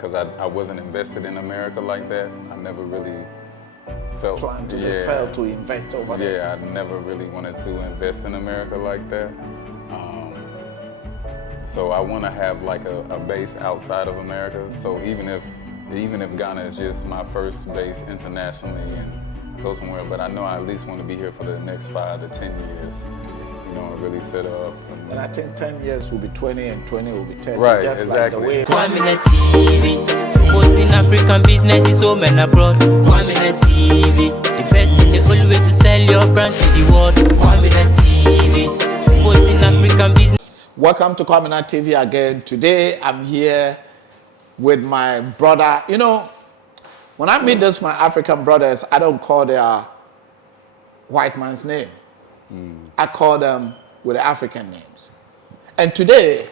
because I wasn't invested in America like that. I never really felt failed to invest over there. Yeah, I never really wanted to invest in America like that. So I want to have like a base outside of America. So even if Ghana is just my first base internationally and go somewhere, but I know I at least want to be here for the next 5 to 10 years. You know, really set up. And I think 10 years will be 20 and 20 will be 30. Right, just exactly. Like the way Kwaminat TV, promoting African businesses home and abroad. Kwaminat TV, the best and the only way to sell your brand to the world. Kwaminat TV, promoting African business. Welcome to Kwaminat TV again. Today I'm here with my brother. You know, when I meet my African brothers, I don't call their white man's name. I call them with the African names. And today,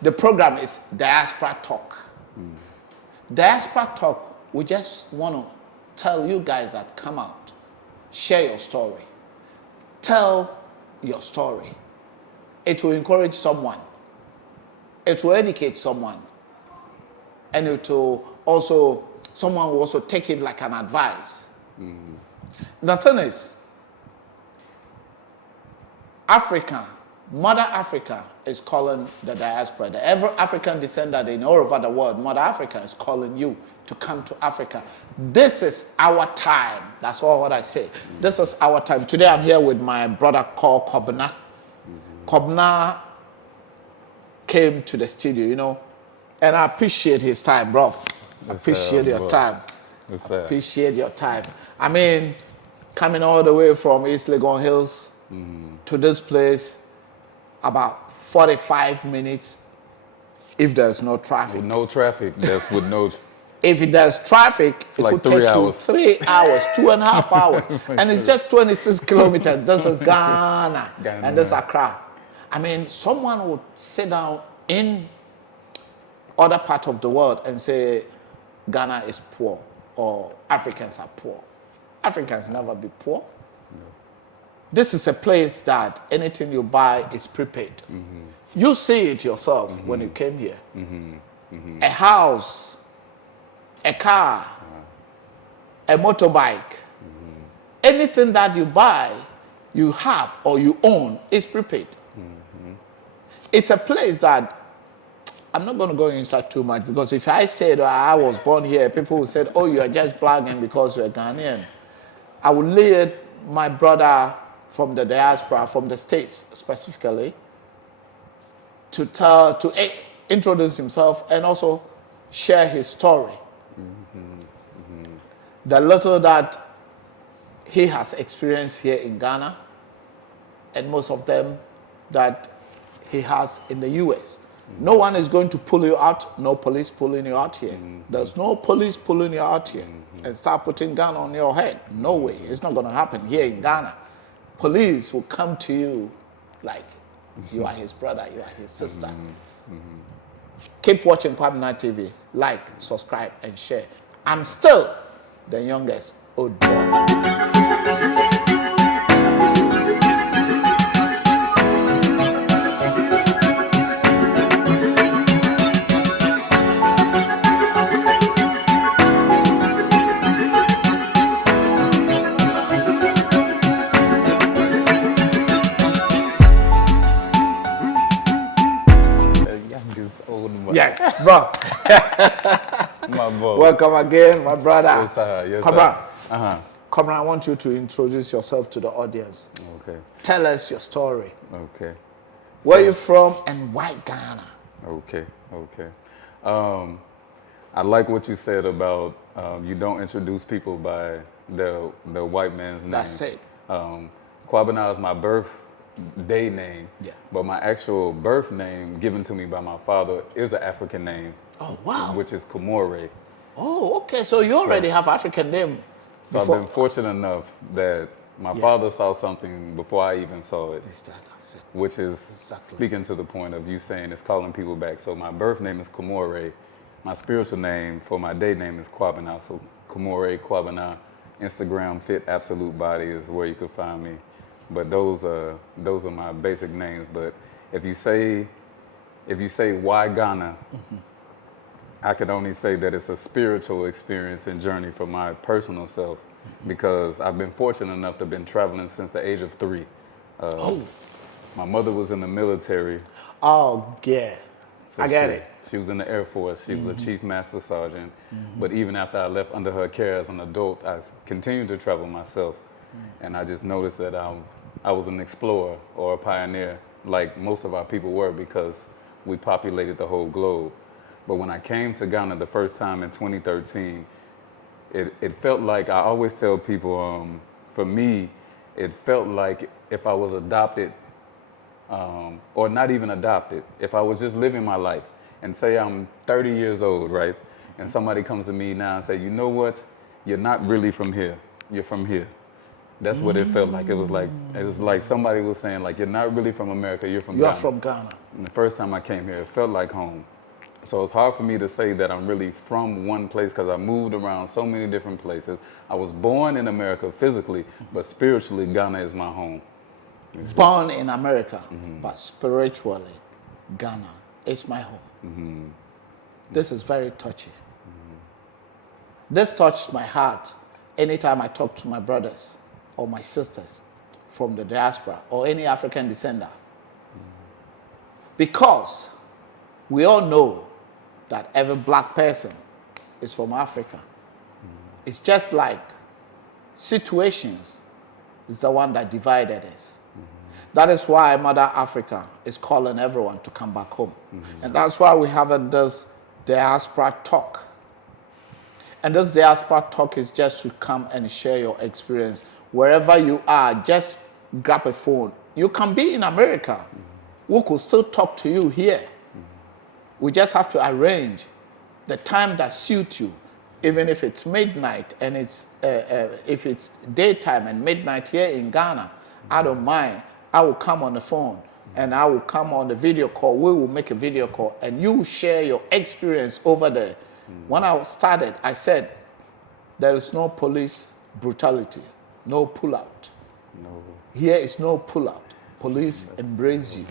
the program is Diaspora Talk. Diaspora Talk, we just want to tell you guys that come out, share your story, tell your story. It will encourage someone. It will educate someone. And it will also, someone will also take it like an advice. The thing is, Africa, Mother Africa is calling the diaspora. The every African descendant in all over the world, Mother Africa is calling you to come to Africa. This is our time. That's all what I say. This is our time. Today I'm here with my brother called Kwaminat. Kwaminat came to the studio, you know, and I appreciate his time, bro. Appreciate your time. Appreciate your time. I mean, coming all the way from East Legon Hills to this place, about 45 minutes if there's no traffic. With no traffic, that's with no... If there's traffic, it like could take you 3 hours, 2.5 hours. And it's just 26 kilometers. This is Ghana. And this is Accra. I mean, someone would sit down in other part of the world and say, Ghana is poor or Africans are poor. Africans never be poor. No. This is a place that anything you buy is prepaid. You see it yourself when you came here. A house, a car, a motorbike, anything that you buy, you have or you own is prepaid. It's a place that I'm not going to go inside too much, because if I said I was born here, people will say, oh, you are just bragging because you're Ghanaian. I will lead my brother from the diaspora, from the States specifically, to introduce himself and also share his story. The little that he has experienced here in Ghana, and most of them that he has in the US. No one is going to pull you out, no police pulling you out here. There's no police pulling you out here and start putting gun on your head. No way, it's not going to happen here in Ghana. Police will come to you like you are his brother, you are his sister. Keep watching Kwaminat TV, like, subscribe, and share. I'm still the youngest old boy. Yes, bro. My boy. Welcome again, my brother. Yes, sir. Yes, Kwaminat. Kwaminat, I want you to introduce yourself to the audience. Okay. Tell us your story. Okay. Where you from and why Ghana? Okay. I like what you said about you don't introduce people by the white man's name. That's it. Kwaminat is my birthday name, but my actual birth name given to me by my father is an African name. Oh, wow. Which is Komore. Oh, okay. So you already have African name. So I've been fortunate enough that my father saw something before I even saw it, which is speaking to the point of you saying it's calling people back. So my birth name is Komore. My spiritual name for my day name is Kwaminat. So Komore, Kwaminat. Instagram, Fit Absolute Body is where you can find me. But those are my basic names. But if you say why Ghana, I could only say that it's a spiritual experience and journey for my personal self, because I've been fortunate enough to have been traveling since the age of 3. My mother was in the military. Oh, yeah. So I get it. She was in the Air Force. She was a Chief Master Sergeant. But even after I left under her care as an adult, I continued to travel myself. And I just noticed that I was an explorer or a pioneer, like most of our people were, because we populated the whole globe. But when I came to Ghana the first time in 2013, it felt like, I always tell people, for me, it felt like if I was adopted, or not even adopted, if I was just living my life, and say I'm 30 years old, right? And somebody comes to me now and say, you know what? You're not really from here. You're from here. That's what it felt like. It was like somebody was saying, like, you're not really from America, you're from Ghana. You're from Ghana. And the first time I came here, it felt like home. So it's hard for me to say that I'm really from one place, because I moved around so many different places. I was born in America physically, but spiritually, Ghana is my home. Born in America, but spiritually, Ghana is my home. This is very touchy. This touched my heart anytime I talk to my brothers or my sisters from the diaspora or any African descender. Because we all know that every black person is from Africa. It's just like situations is the one that divided us. That is why Mother Africa is calling everyone to come back home. And that's why we have this diaspora talk. And this diaspora talk is just to come and share your experience. Wherever you are, just grab a phone. You can be in America. We could still talk to you here. We just have to arrange the time that suits you. Even if it's midnight and if it's daytime and midnight here in Ghana, I don't mind. I will come on the phone and I will come on the video call. We will make a video call and you will share your experience over there. When I started, I said, there is no police brutality, no pullout. No. Here is no pullout. Police embrace you.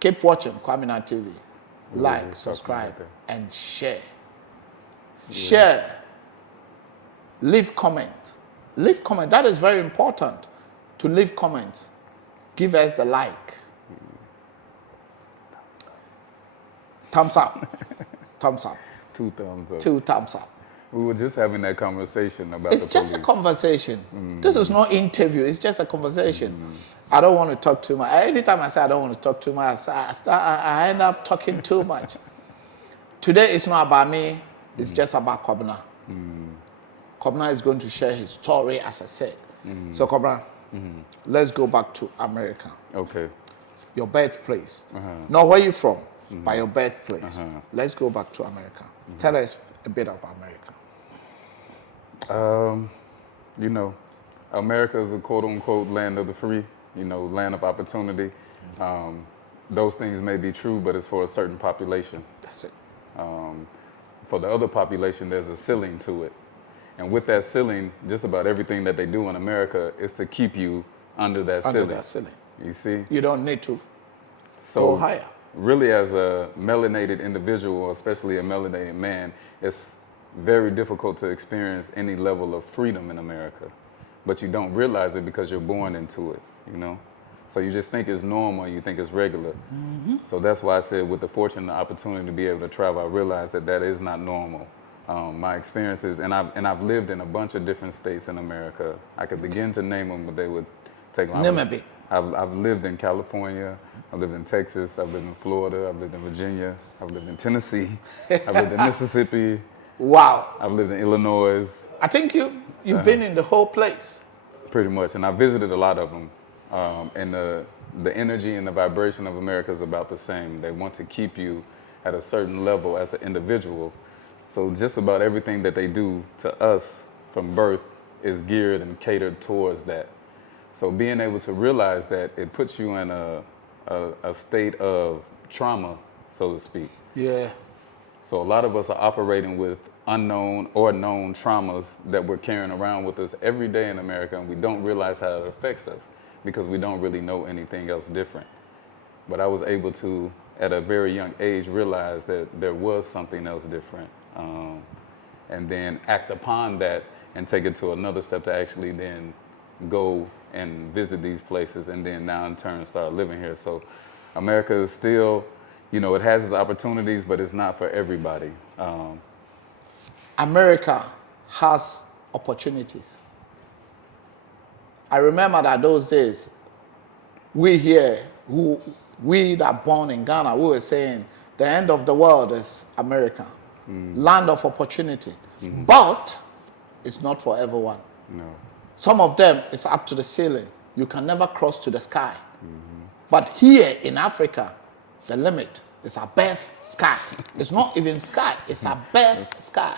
Keep watching Kwaminat TV. Like, subscribe, and share. Share. Leave comment. Leave comment. That is very important. To leave comments. Give us the like. Thumbs up. Thumbs up. 2 thumbs up. 2 thumbs up. We were just having that conversation about It's the just a police. conversation. This is no interview. It's just a conversation. I don't want to talk too much. Anytime I say I don't want to talk too much, I end up talking too much. Today it's not about me. It's just about Kwaminat. Kwaminat is going to share his story, as I said. So Kwaminat, let's go back to America. Okay. Your birthplace. Not where you're from, but your birthplace. Let's go back to America. Tell us a bit about America. You know, America is a quote-unquote land of the free, you know, land of opportunity. Those things may be true, but it's for a certain population. That's it. For the other population, there's a ceiling to it. And with that ceiling, just about everything that they do in America is to keep you under that Under ceiling. that ceiling. You see? You don't need to So go higher. really, as a melanated individual, especially a melanated man, it's very difficult to experience any level of freedom in America. But you don't realize it because you're born into it, you know? So you just think it's normal, you think it's regular. So that's why I said with the fortune and the opportunity to be able to travel, I realized that that is not normal. My experiences, and I've lived in a bunch of different states in America. I could begin to name them, but they would take long. Name a bit. I've lived in California, I've lived in Texas, I've lived in Florida, I've lived in Virginia, I've lived in Tennessee, I've lived in Mississippi, Wow. I've lived in Illinois, I think you've been in the whole place. pretty much, and I visited a lot of them. And the energy and the vibration of America is about the same. They want to keep you at a certain level as an individual. So just about everything that they do to us from birth is geared and catered towards that. So being able to realize that, it puts you in a state of trauma, so to speak. Yeah. So a lot of us are operating with unknown or known traumas that we're carrying around with us every day in America, and we don't realize how it affects us because we don't really know anything else different. But I was able to at a very young age, realize that there was something else different, and then act upon that and take it to another step to actually then go and visit these places, and then now in turn start living here. So America is still, you know, it has its opportunities, but it's not for everybody. America has opportunities. I remember that those days, we here, we that are born in Ghana, we were saying the end of the world is America, land of opportunity. But it's not for everyone. No. Some of them is up to the ceiling. You can never cross to the sky. But here in Africa, the limit is above sky. It's not even sky, it's above sky.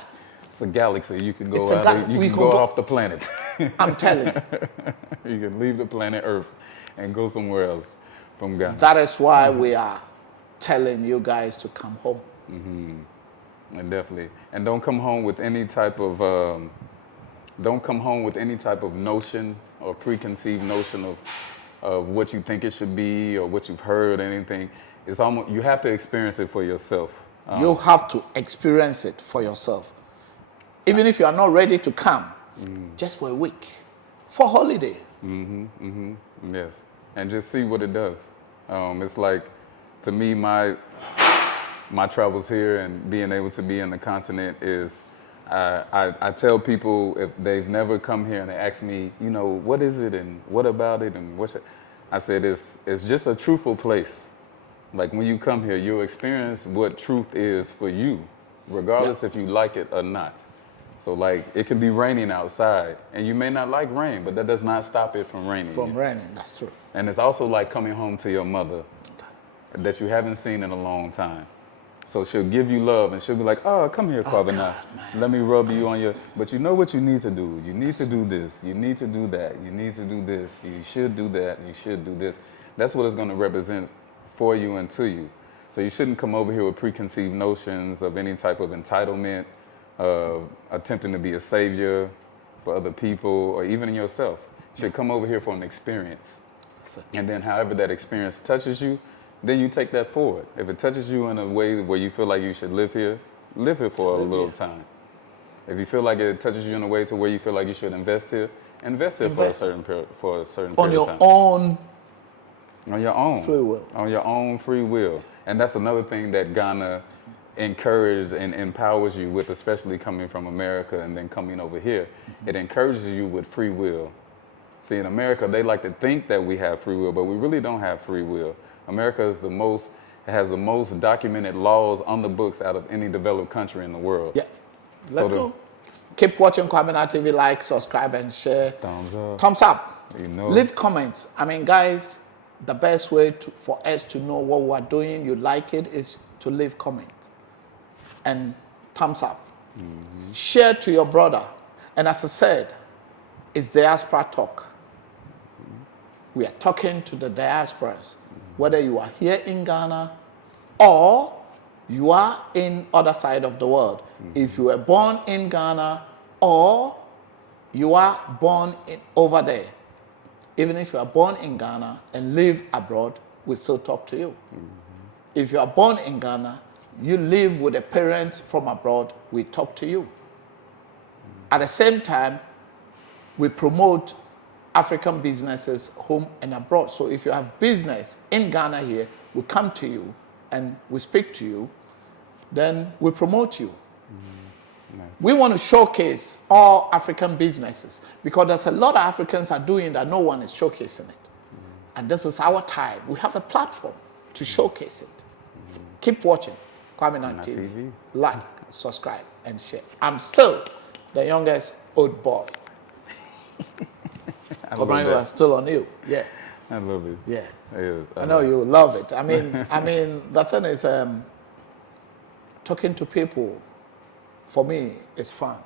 It's a galaxy. You can go It's a out. gal- You we can can go go- off the planet. I'm telling you. You can leave the planet Earth and go somewhere else from Ghana. That is why we are telling you guys to come home. And definitely, and don't come home with any type of notion or preconceived notion of what you think it should be or what you've heard. Anything. It's almost, you have to experience it for yourself. You have to experience it for yourself. Even if you are not ready to come, just for a week, for holiday. Yes, and just see what it does. It's like, to me, my travels here and being able to be in the continent is, I tell people if they've never come here and they ask me, you know, what is it and what about it and what's it? I said it's just a truthful place. Like when you come here, you'll experience what truth is for you, regardless if you like it or not. So like it can be raining outside and you may not like rain, but that does not stop it from raining. From raining, that's true. And it's also like coming home to your mother that you haven't seen in a long time. So she'll give you love and she'll be like, oh, come here, Kwaminat. Let me rub you on your, but you know what you need to do. You need to do this. You need to do that. You need to do this. You should do that. You should do this. That's what it's going to represent for you and to you. So you shouldn't come over here with preconceived notions of any type of entitlement, attempting to be a savior for other people or even yourself. You should come over here for an experience. And then however that experience touches you, then you take that forward. If it touches you in a way where you feel like you should live here for a little time. If you feel like it touches you in a way to where you feel like you should invest here for a certain period On of your time. own On your own. free will. On your own free will. And that's another thing that Ghana encourages and empowers you with, especially coming from America and then coming over here. It encourages you with free will. See, in America, they like to think that we have free will, but we really don't have free will. America is has the most documented laws on the books out of any developed country in the world. Yeah. Let's go. Keep watching Kwaminat TV, like, subscribe, and share. Thumbs up. Thumbs up. You know. Leave comments. I mean, guys, the best way for us to know what we're doing, you like it, is to leave comments. And thumbs up. Share to your brother. And as I said, it's diaspora talk. We are talking to the diasporas, whether you are here in Ghana or you are in other side of the world. If you were born in Ghana or you are born over there, even if you are born in Ghana and live abroad, we still talk to you. If you are born in Ghana, you live with a parent from abroad, we talk to you. At the same time, we promote African businesses home and abroad. So if you have business in Ghana here, we come to you and we speak to you, then we promote you. Nice. We want to showcase all African businesses because there's a lot of Africans are doing that no one is showcasing it. And this is our time. We have a platform to showcase it. Keep watching Kwaminat TV. Like, subscribe, and share. I'm still the youngest old boy. Kwaminat is still on you. Yeah. I love it. Yeah. It is. I know you love it. I mean, the thing is, talking to people, for me, is fun.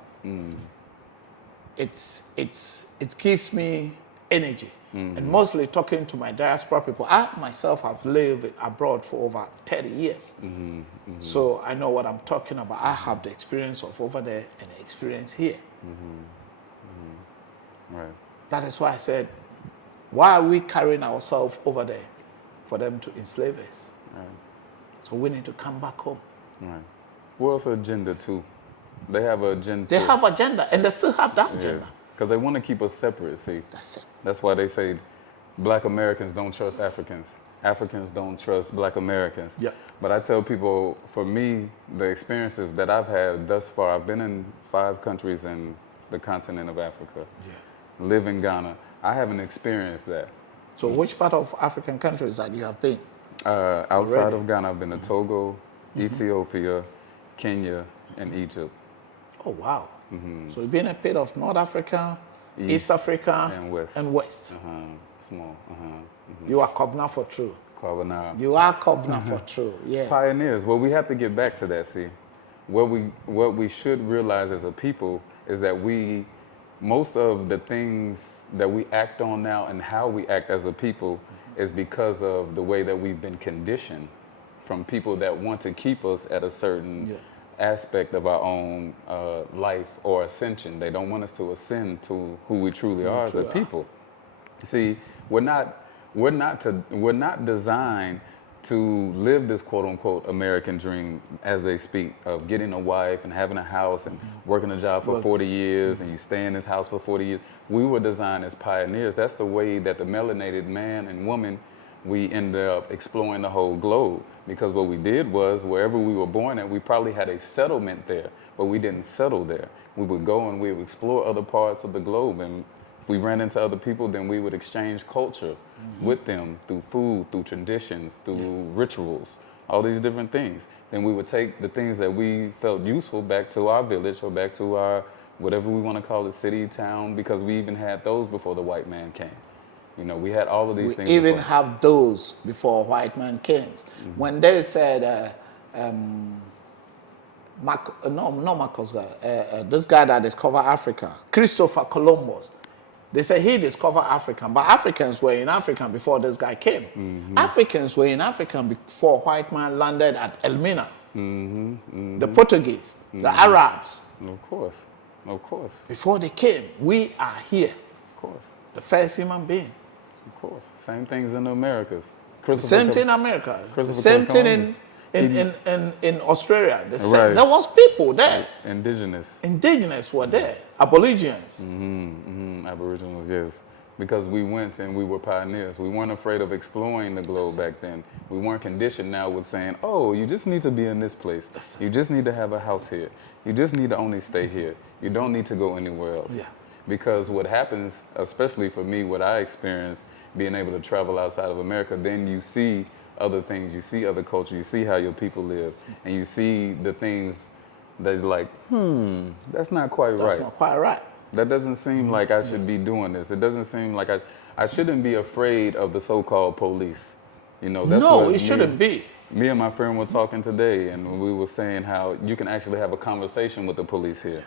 It gives me energy. And mostly talking to my diaspora people. I myself have lived abroad for over 30 years. So I know what I'm talking about. I have the experience of over there and the experience here. Right. That is why I said, why are we carrying ourselves over there for them to enslave us? Right. So we need to come back home. Right. What's agenda too? They have an agenda. They have agenda, and they still have that agenda. Because they want to keep us separate, see. That's it. That's why they say Black Americans don't trust Africans. Africans don't trust Black Americans. Yeah. But I tell people, for me, the experiences that I've had thus far, I've been in 5 countries in the continent of Africa. Yeah. Live in Ghana. I haven't experienced that. So which part of African countries that you have been? Outside Already? of Ghana, I've been to Togo, Ethiopia, Kenya, and Egypt. Oh, wow. So you've been a bit of North Africa, East Africa, and West. Small. You are Kobna for true. Kwaminat. You are Kobna for true, yeah. Pioneers. Well, we have to get back to that, see. What we should realize as a people is that most of the things that we act on now and how we act as a people is because of the way that we've been conditioned from people that want to keep us at a certain aspect of our own life or ascension. They don't want us to ascend to who we truly are as a people. See, we're not designed to live this quote unquote American dream, as they speak, of getting a wife and having a house and working a job for 40 years and you stay in this house for 40 years. We were designed as pioneers. That's the way that the melanated man and woman, we ended up exploring the whole globe, because what we did was wherever we were born at, we probably had a settlement there, but we didn't settle there. We would go and we would explore other parts of the globe, and if we ran into other people, then we would exchange culture with them through food, through traditions, through rituals, all these different things. Then we would take the things that we felt useful back to our village or back to our, whatever we want to call it, city, town, because we even had those before the white man came. You know, we had all of these things. We even before. have those before white man came. When they said, this guy that discovered Africa, Christopher Columbus, they say he discovered Africa, but Africans were in Africa before this guy came. Africans were in Africa before white man landed at Elmina. The Portuguese, the Arabs. Of course. Before they came, we are here. Of course. The first human being. Of course. Same things in the Americas. Same thing in America. The Christopher same thing in Australia. The same, Right. There was people there. Indigenous. Indigenous were there. Aborigines. Aboriginals, yes. Because we went and we were pioneers. We weren't afraid of exploring the globe back then. We weren't conditioned now with saying, oh, you just need to be in this place. You just need to have a house here. You just need to only stay here. You don't need to go anywhere else. Yeah. Because what happens, especially for me, what I experienced being able to travel outside of America, then you see other things, you see other culture, you see how your people live, and you see the things that you're like, that's not quite right. That's not quite right. That doesn't seem like I should be doing this. It doesn't seem like I shouldn't be afraid of the so-called police. You know, that's No, what it shouldn't be. Me and my friend were talking today, and we were saying how you can actually have a conversation with the police here.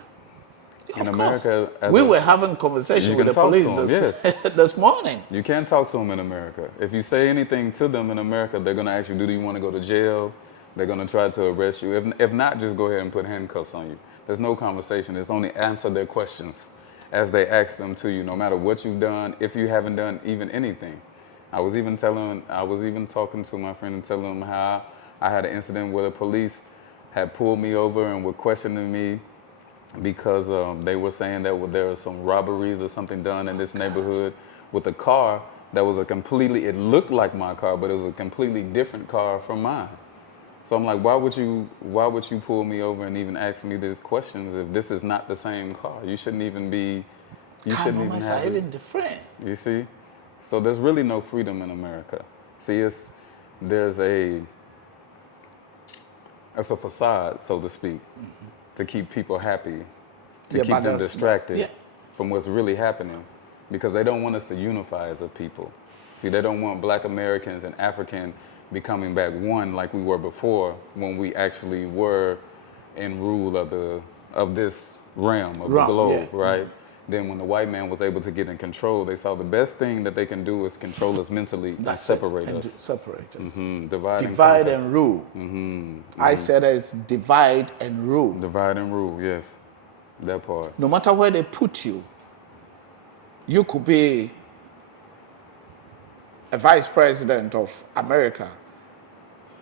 In America, we were having conversation you with the can talk to police them, this morning. You can't talk to them in America. If you say anything to them in America, they're going to ask you, do you want to go to jail? They're going to try to arrest you. If not, just go ahead and put handcuffs on you. There's no conversation. It's only answer their questions as they ask them to you, no matter what you've done, if you haven't done even anything. I was even talking to my friend and telling him how I had an incident where the police had pulled me over and were questioning me because they were saying that there were some robberies or something done in this neighborhood with a car that was it looked like my car, but it was a completely different car from mine. So I'm like, why would you pull me over and even ask me these questions if this is not the same car? You shouldn't even have it. Even different. You see? So there's really no freedom in America. See, it's a facade, so to speak, to keep people happy, to keep them distracted from what's really happening, because they don't want us to unify as a people. See, they don't want Black Americans and African becoming back one like we were before, when we actually were in rule of this realm of the globe, right? Then when the white man was able to get in control, they saw the best thing that they can do is control us mentally and separate us. Separate us. Divide and rule. I said it's divide and rule. Divide and rule, yes. That part. No matter where they put you, you could be a vice president of America.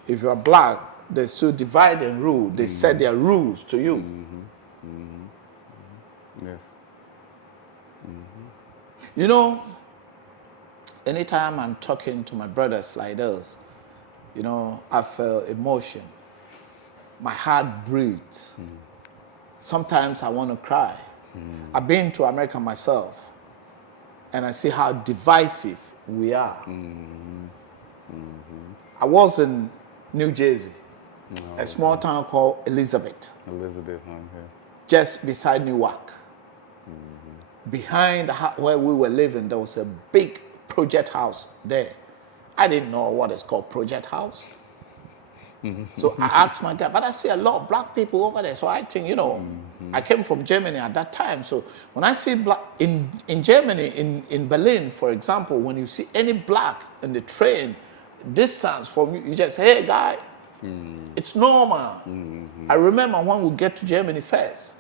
If you are black, they still divide and rule. They set their rules to you. Yes. You know, anytime I'm talking to my brothers like this, you know, I feel emotion. My heart breathes. Sometimes I want to cry. I've been to America myself, and I see how divisive we are. I was in New Jersey, a small town called Elizabeth, Elizabeth, huh? just beside Newark. Behind where we were living, there was a big project house there. I didn't know what is called project house. So I asked my guy, but I see a lot of black people over there. So I think, you know, I came from Germany at that time. So when I see black in Germany, in Berlin, for example, when you see any black in the train distance from you, you just say, hey, guy, it's normal. I remember when we get to Germany first,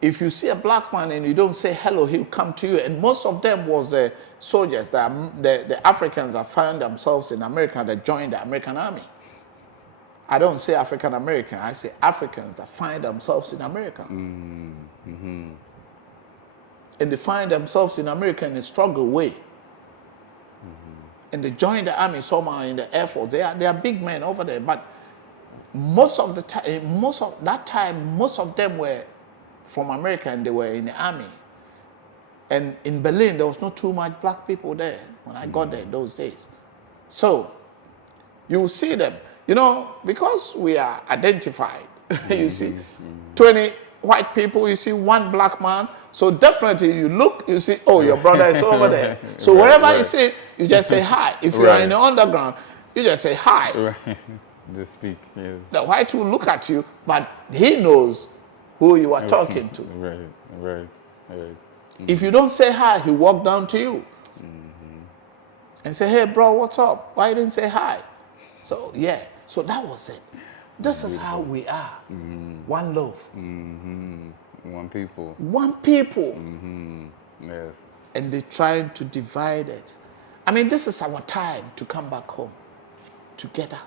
if you see a black man and you don't say hello, he'll come to you. And most of them was soldiers, the Africans that found themselves in America that joined the American army. I don't say African American, I say Africans that find themselves in America. And they find themselves in America in a struggle way. And they join the army somehow in the Air Force. They are big men over there. But most of that time, most of them were from America and they were in the army. And in Berlin, there was not too much black people there when I got there those days. So you will see them, you know, because we are identified. You see 20 white people, you see one black man. So definitely you look, you see, oh, your brother is over there. So wherever you see, you just say hi. If you are in the underground, you just say hi. Right. Just speak. Yeah. The white will look at you, but he knows who you are talking to. Right. If you don't say hi, he walk down to you and say, hey, bro, what's up? Why you didn't say hi? So, yeah. So that was it. This is how we are. One love. One people. One people. Yes. And they're trying to divide it. I mean, this is our time to come back home together.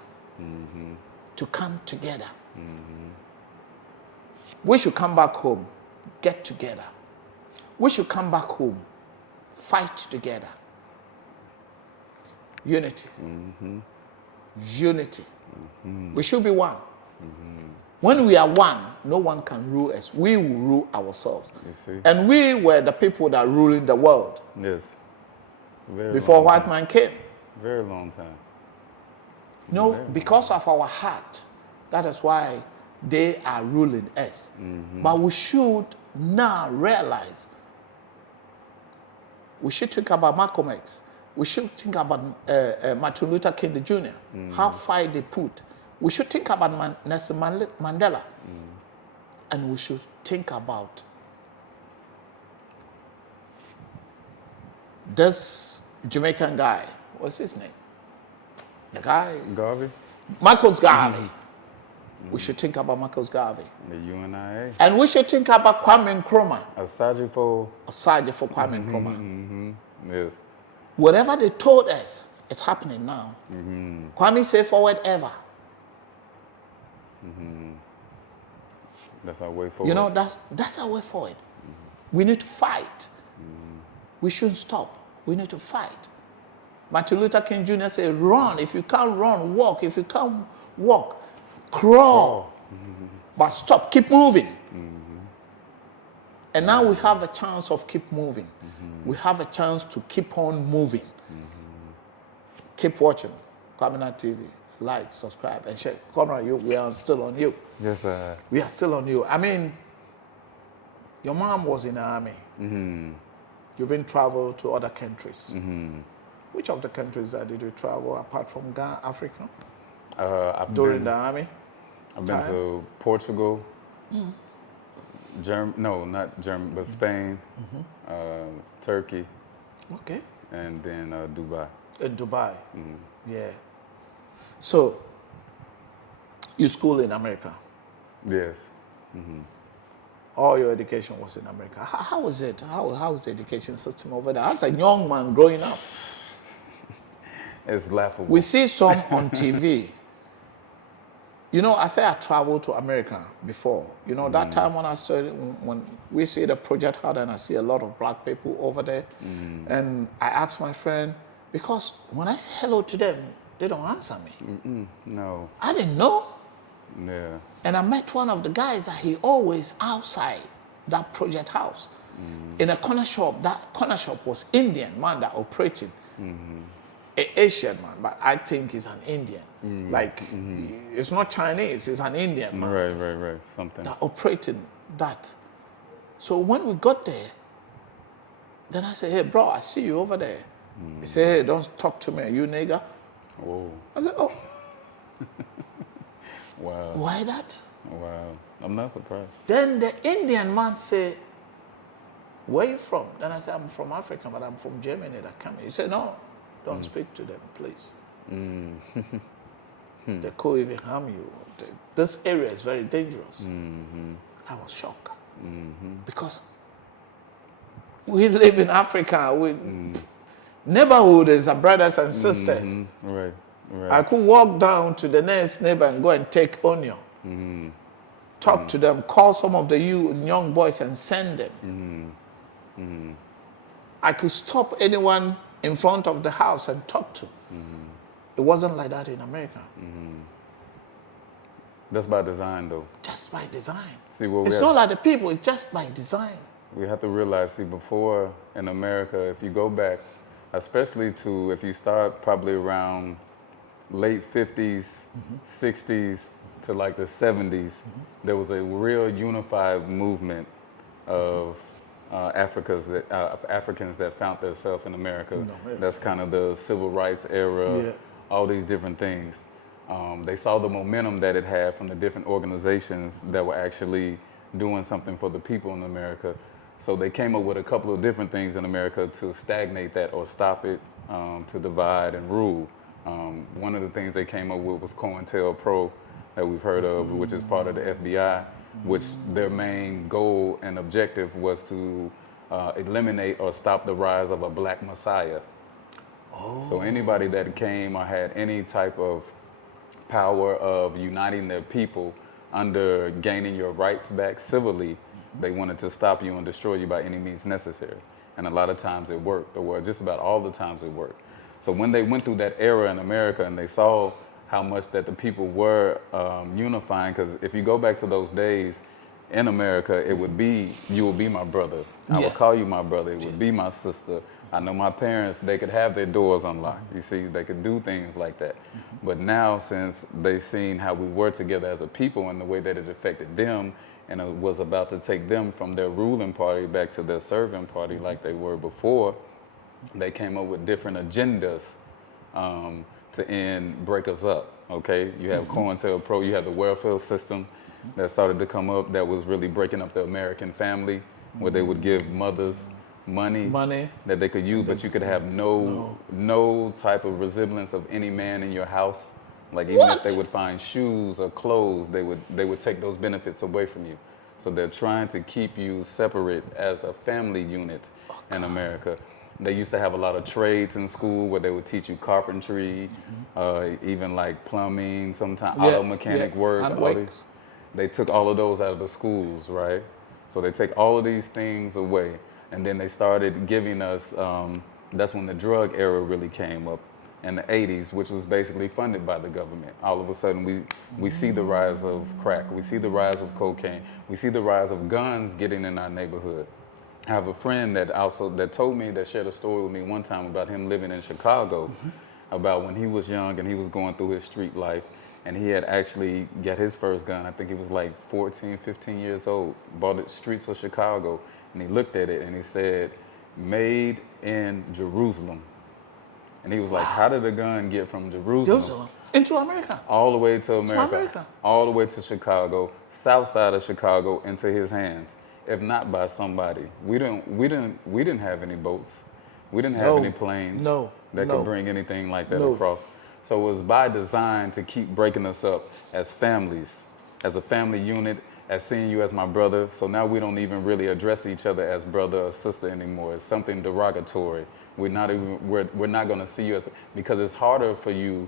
To come together. We should come back home, get together. We should come back home, fight together. Unity. Unity. We should be one. When we are one, no one can rule us. We will rule ourselves. You see? And we were the people that ruling the world. Yes. Before white man came. Very long time. No, because of our heart. That is why they are ruling us. But we should now realize, we should think about Malcolm X. We should think about Martin Luther King Jr., how far they put. We should think about Nelson Mandela. And we should think about this Jamaican guy. What's his name? The guy? Garvey? Marcus Garvey. We should think about Marcus Garvey. The UNIA. And we should think about Kwame Nkrumah. Asagi for Kwame Nkrumah. Yes. Whatever they told us, it's happening now. Kwame say forward ever. That's our way forward. You know, that's our way forward. We need to fight. We shouldn't stop. We need to fight. Martin Luther King Jr. said, run. If you can't run, walk. If you can't walk, crawl. But stop. Keep moving. And now we have a chance of keep moving. We have a chance to keep on moving. Keep watching Kwaminat TV. Like, subscribe, and share. Conrad, we are still on you. Yes, sir. We are still on you. I mean, your mom was in the army. You've been traveled to other countries. Which of the countries did you travel apart from Ghana, Africa? During the army? I've been to Portugal, no, not Germany, but Spain, Turkey, Okay. and then Dubai. In Dubai? Yeah. So, you school in America? Yes. All your education was in America. How was it? How was the education system over there? As a young man growing up? It's laughable. We see some on TV. You know, I say I traveled to America before. You know, that time when I started, when we see the project hard and I see a lot of black people over there, and I asked my friend, because when I say hello to them, they don't answer me. No. I didn't know. Yeah. And I met one of the guys that he always outside that project house in a corner shop. That corner shop was Indian man that operated. Asian man, but I think he's an Indian. Like, it's not Chinese, it's an Indian man. Right. Something. That operated that. So when we got there, then I said, hey, bro, I see you over there. He said, hey, don't talk to me, you nigger. Whoa. I said, oh. Wow. Why that? Wow. I'm not surprised. Then the Indian man said, where you from? Then I said, I'm from Africa, but I'm from Germany that come here. He said, no, don't speak to them, please. They could even harm you. This area is very dangerous. I was shocked. Because we live in Africa. Neighborhood is our brothers and sisters. Right. I could walk down to the next neighbor and go and take onion. Talk to them, call some of the young boys and send them. I could stop anyone in front of the house and talk to. It wasn't like that in America. That's by design, though. Just by design. See, what It's not like the people, it's just by design. We have to realize, see, before in America, if you go back, especially to, if you start probably around late 50s, 60s to like the 70s, there was a real unified movement of Africans that found themselves in America. That's kind of the civil rights era, all these different things. They saw the momentum that it had from the different organizations that were actually doing something for the people in America. So they came up with a couple of different things in America to stagnate that or stop it, to divide and rule. One of the things they came up with was COINTELPRO that we've heard of, which is part of the FBI, which their main goal and objective was to eliminate or stop the rise of a black messiah. So anybody that came or had any type of power of uniting their people under gaining your rights back civilly, they wanted to stop you and destroy you by any means necessary. And a lot of times it worked, or just about all the times it worked. So when they went through that era in America and they saw how much that the people were unifying, because if you go back to those days in America, it would be, you would be my brother. I would call you my brother. It would be my sister. I know my parents, they could have their doors unlocked. You see, they could do things like that. But now, since they've seen how we were together as a people and the way that it affected them, and it was about to take them from their ruling party back to their serving party like they were before, they came up with different agendas to break us up, okay? You have COINTELPRO, you have the welfare system that started to come up that was really breaking up the American family, where they would give mothers money that they could use, but you could have no type of resemblance of any man in your house. Like even if they would find shoes or clothes, they would take those benefits away from you. So they're trying to keep you separate as a family unit in America. They used to have a lot of trades in school where they would teach you carpentry, even like plumbing, sometimes auto mechanic work. All these, they took all of those out of the schools, right? So they take all of these things away. And then they started giving us, that's when the drug era really came up in the 80s, which was basically funded by the government. All of a sudden, we see the rise of crack. We see the rise of cocaine. We see the rise of guns getting in our neighborhood. I have a friend that told me, that shared a story with me one time about him living in Chicago, about when he was young and he was going through his street life, and he had actually got his first gun. I think he was like 14, 15 years old, bought it streets of Chicago, and he looked at it and he said, "Made in Jerusalem." And he was like, how did a gun get from Jerusalem into America? All the way to America, all the way to Chicago, south side of Chicago, into his hands, if not by somebody. We didn't have any boats. We didn't have any planes that could bring anything like that across. So it was by design to keep breaking us up as families, as a family unit, as seeing you as my brother. So now we don't even really address each other as brother or sister anymore. It's something derogatory. We're not going to see you as, because it's harder for you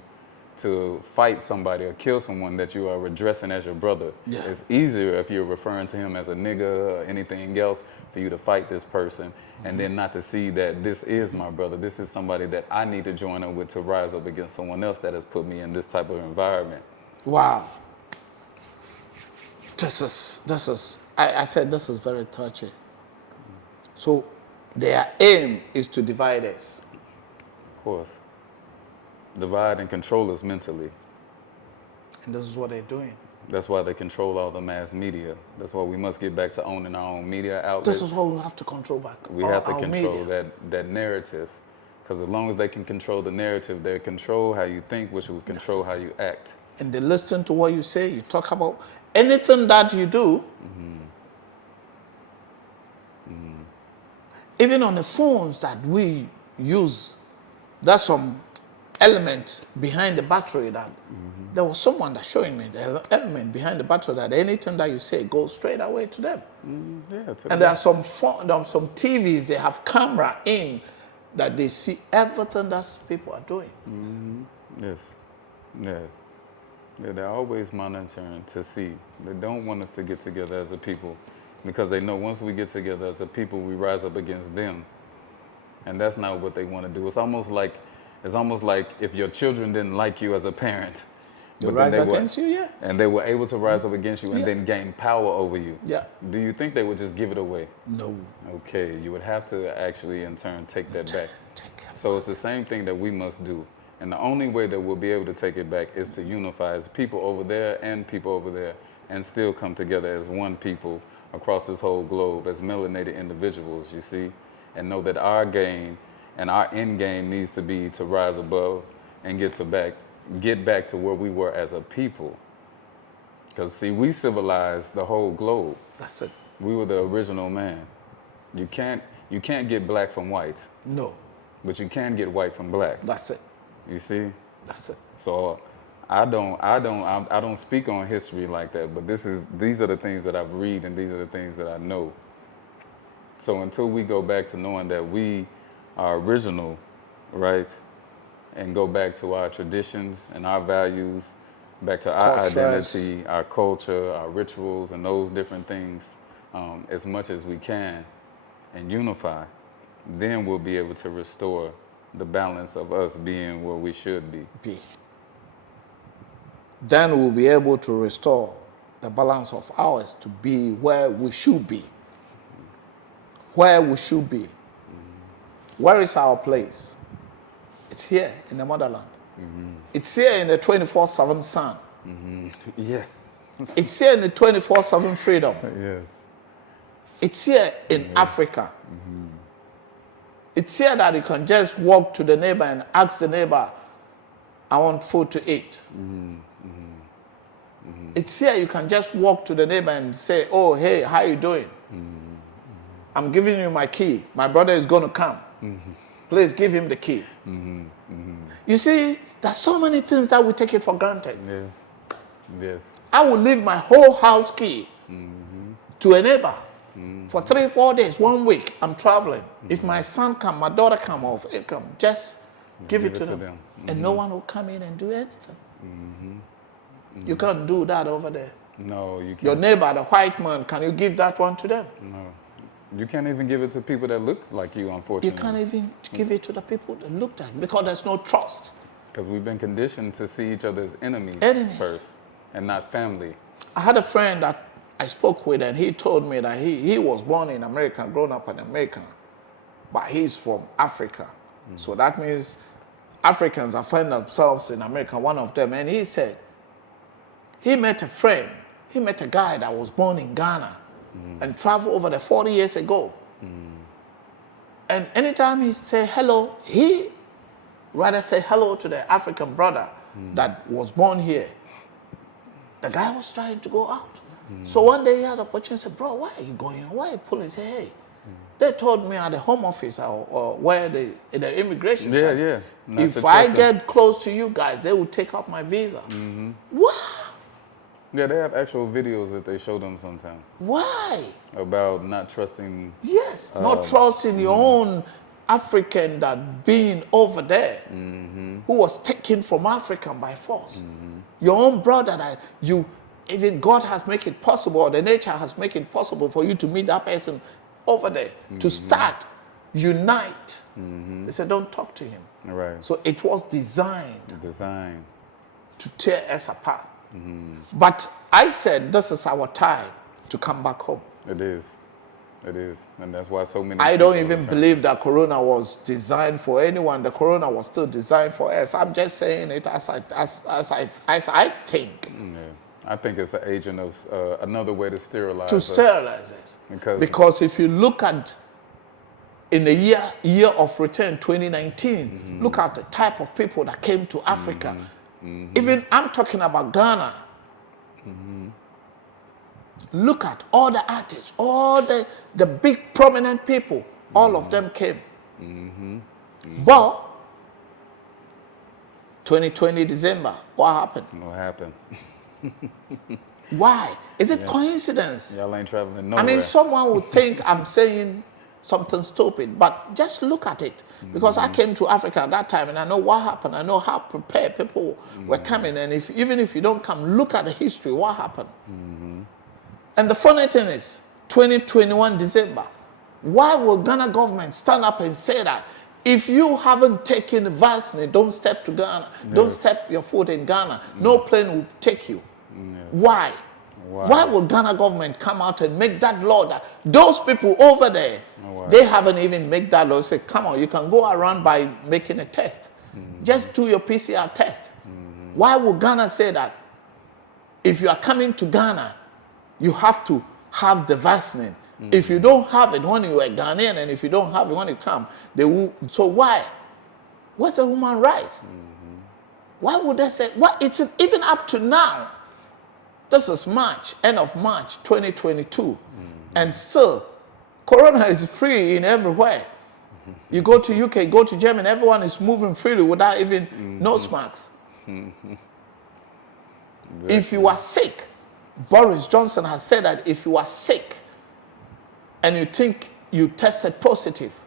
to fight somebody or kill someone that you are addressing as your brother. Yeah. It's easier if you're referring to him as a nigga or anything else for you to fight this person and then not to see that this is my brother. This is somebody that I need to join up with to rise up against someone else that has put me in this type of environment. Wow. I said this is very touchy. So their aim is to divide us. Of course. Divide and control us mentally. And this is what they're doing. That's why they control all the mass media. That's why we must get back to owning our own media outlets. This is what we have to control back. We have to our control media. that narrative. Because as long as they can control the narrative, they control how you think, which will control how you act. And they listen to what you say. You talk about anything that you do. Even on the phones that we use, there's some element behind the battery that there was someone that showing me the element behind the battery that anything that you say goes straight away to them. And there are some TVs, they have camera in that they see everything that people are doing. Yes. Yeah. Yeah, they're always monitoring to see. They don't want us to get together as a people because they know once we get together as a people, we rise up against them. And that's not what they want to do. It's almost like if your children didn't like you as a parent. They rise against you, yeah. And they were able to rise up against you and then gain power over you. Yeah. Do you think they would just give it away? No. Okay, you would have to actually in turn take that back. Take So it's the same thing that we must do. And the only way that we'll be able to take it back is to unify as people over there and people over there and still come together as one people across this whole globe as melanated individuals, you see, and know that our game and our end game needs to be to rise above and get back to where we were as a people. Because see, we civilized the whole globe. That's it. We were the original man. You can't get black from white, No. but you can get white from black. That's it. You see? That's it. So I don't speak on history like that, but these are the things that I've read and these are the things that I know. So until we go back to knowing that we are original, right? And go back to our traditions and our values, back to our identity, our culture, our rituals, and those different things as much as we can and unify, then we'll be able to restore the balance of us being where we should be. Then we'll be able to restore the balance of ours to be where we should be. Where we should be. Where is our place? It's here in the motherland. It's here in the 24/7 sun. Yeah. It's here in the 24/7 freedom. Yes. It's here in Africa. It's here that you can just walk to the neighbor and ask the neighbor, I want food to eat. It's here you can just walk to the neighbor and say, oh, hey, how you doing? I'm giving you my key. My brother is going to come. Please give him the key. You see, there's so many things that we take it for granted. Yes. Yes. I will leave my whole house key to a neighbor for 3-4 days, 1 week. I'm traveling. If my son come, my daughter come, or it come, just give it to them. And no one will come in and do anything. You can't do that over there. No, you can't. Your neighbor, the white man, can you give that one to them? No. You can't even give it to people that look like you, unfortunately. You can't even give it to the people that look like you because there's no trust. Because we've been conditioned to see each other as enemies first and not family. I had a friend that I spoke with and he told me that he was born in America, grown up in America, but he's from Africa. So that means Africans are find themselves in America, one of them. And he said he met a friend, he met a guy that was born in Ghana and traveled over there 40 years ago. And anytime he say hello, he rather say hello to the African brother that was born here. The guy was trying to go out. So one day he had an opportunity to say, bro, why are you going? Why are you pulling? He said, hey, they told me at the home office or where the immigration center, if I get close to you guys, they will take out my visa. What? Yeah, they have actual videos that they show them sometimes. Why? About not trusting. Yes, not trusting your own African that been over there who was taken from Africa by force. Your own brother that even God has made it possible, or the nature has made it possible for you to meet that person over there, to start, unite. They said, don't talk to him. Right. So it was designed Design. to tear us apart. But I said, this is our time to come back home. It is. It is. And that's why so many I don't people even believe that Corona was designed for anyone. The Corona was still designed for us. I'm just saying it as I think. Yeah. I think it's an agent of another way to sterilize To us. sterilize us. Because if you look at in the year of return 2019, look at the type of people that came to Africa. Even I'm talking about Ghana. Look at all the artists, all the big prominent people, all of them came. But 2020 December, what happened? What happened? Why? Is it coincidence? Y'all ain't traveling nowhere. I mean, someone would think I'm saying something stupid, but just look at it. Because I came to Africa at that time and I know what happened. I know how prepared people were coming. And even if you don't come, look at the history, what happened. And the funny thing is, 2021 December, why will Ghana government stand up and say that if you haven't taken the vaccine, don't step to Ghana, don't step your foot in Ghana, no plane will take you. Why? Why would Ghana government come out and make that law that those people over there, they haven't even made that law? Say, come on, you can go around by making a test. Just do your PCR test. Why would Ghana say that if you are coming to Ghana, you have to have the vaccine? If you don't have it when you are Ghanaian, and if you don't have it when you come, they will. So why? What's the human rights? Why would they say? What? It's even up to now. This is March, end of March 2022, and still, Corona is free in everywhere. You go to UK, go to Germany, everyone is moving freely without even nose masks. If you are sick, Boris Johnson has said that if you are sick and you think you tested positive,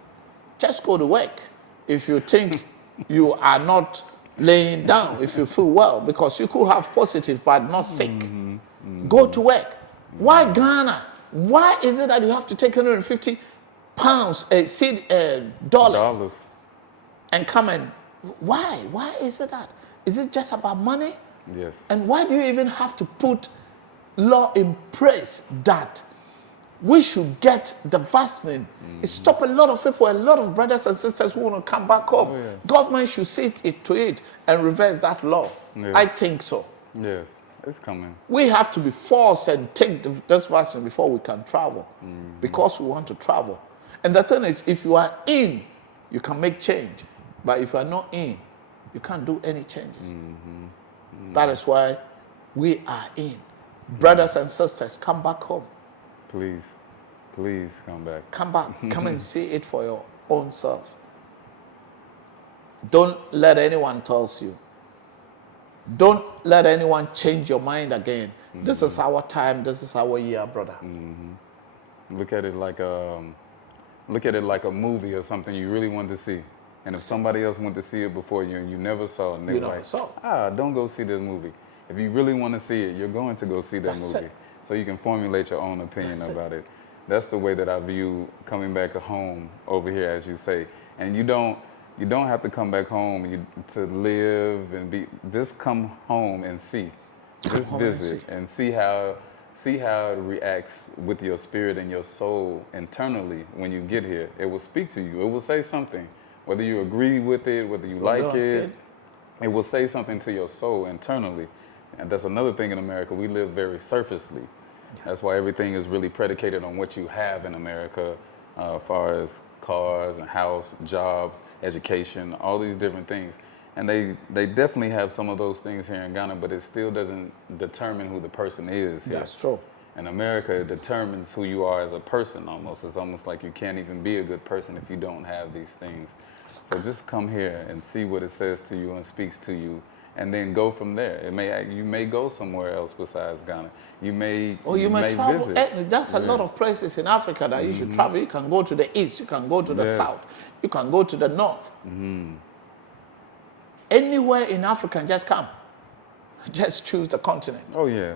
just go to work. If you think you are not laying down, if you feel well, because you could have positive but not sick, go to work. Why Ghana? Why is it that you have to take 150 pounds, dollars, and come and, why? Why is it that? Is it just about money? Yes. And why do you even have to put law in place that we should get the vaccine? It stop a lot of people, a lot of brothers and sisters who want to come back home. Government should see it to it and reverse that law. I think so. Yes, it's coming. We have to be forced and take this vaccine before we can travel, because we want to travel. And the thing is, if you are in, you can make change. But if you are not in, you can't do any changes. That is why we are in. Brothers and sisters, come back home. Please, please come back. Come back. Come and see it for your own self. Don't let anyone tell you. Don't let anyone change your mind again. This is our time. This is our year, brother. Look at it like a movie or something you really want to see. And if somebody else went to see it before you and you never saw it, and they're like, don't go see this movie. If you really want to see it, you're going to go see that movie. So you can formulate your own opinion about it. That's the way that I view coming back home over here, as you say. And you don't have to come back home to live and be. Just come home and see. Just visit and see how it reacts with your spirit and your soul internally when you get here. It will speak to you. It will say something. Whether you agree with it, whether you like it, it will say something to your soul internally. And that's another thing in America. We live very surfacely. That's why everything is really predicated on what you have in America, as far as cars and house, jobs, education, all these different things. And they definitely have some of those things here in Ghana, but it still doesn't determine who the person is here. That's true. In America, it determines who you are as a person almost. It's almost like you can't even be a good person if you don't have these things. So just come here and see what it says to you and speaks to you, and then go from there. You may go somewhere else besides Ghana. You may travel. visit. That's a lot of places in Africa that you should travel. You can go to the east, you can go to the south, you can go to the north. Anywhere in Africa, just come. Just choose the continent. Oh yeah.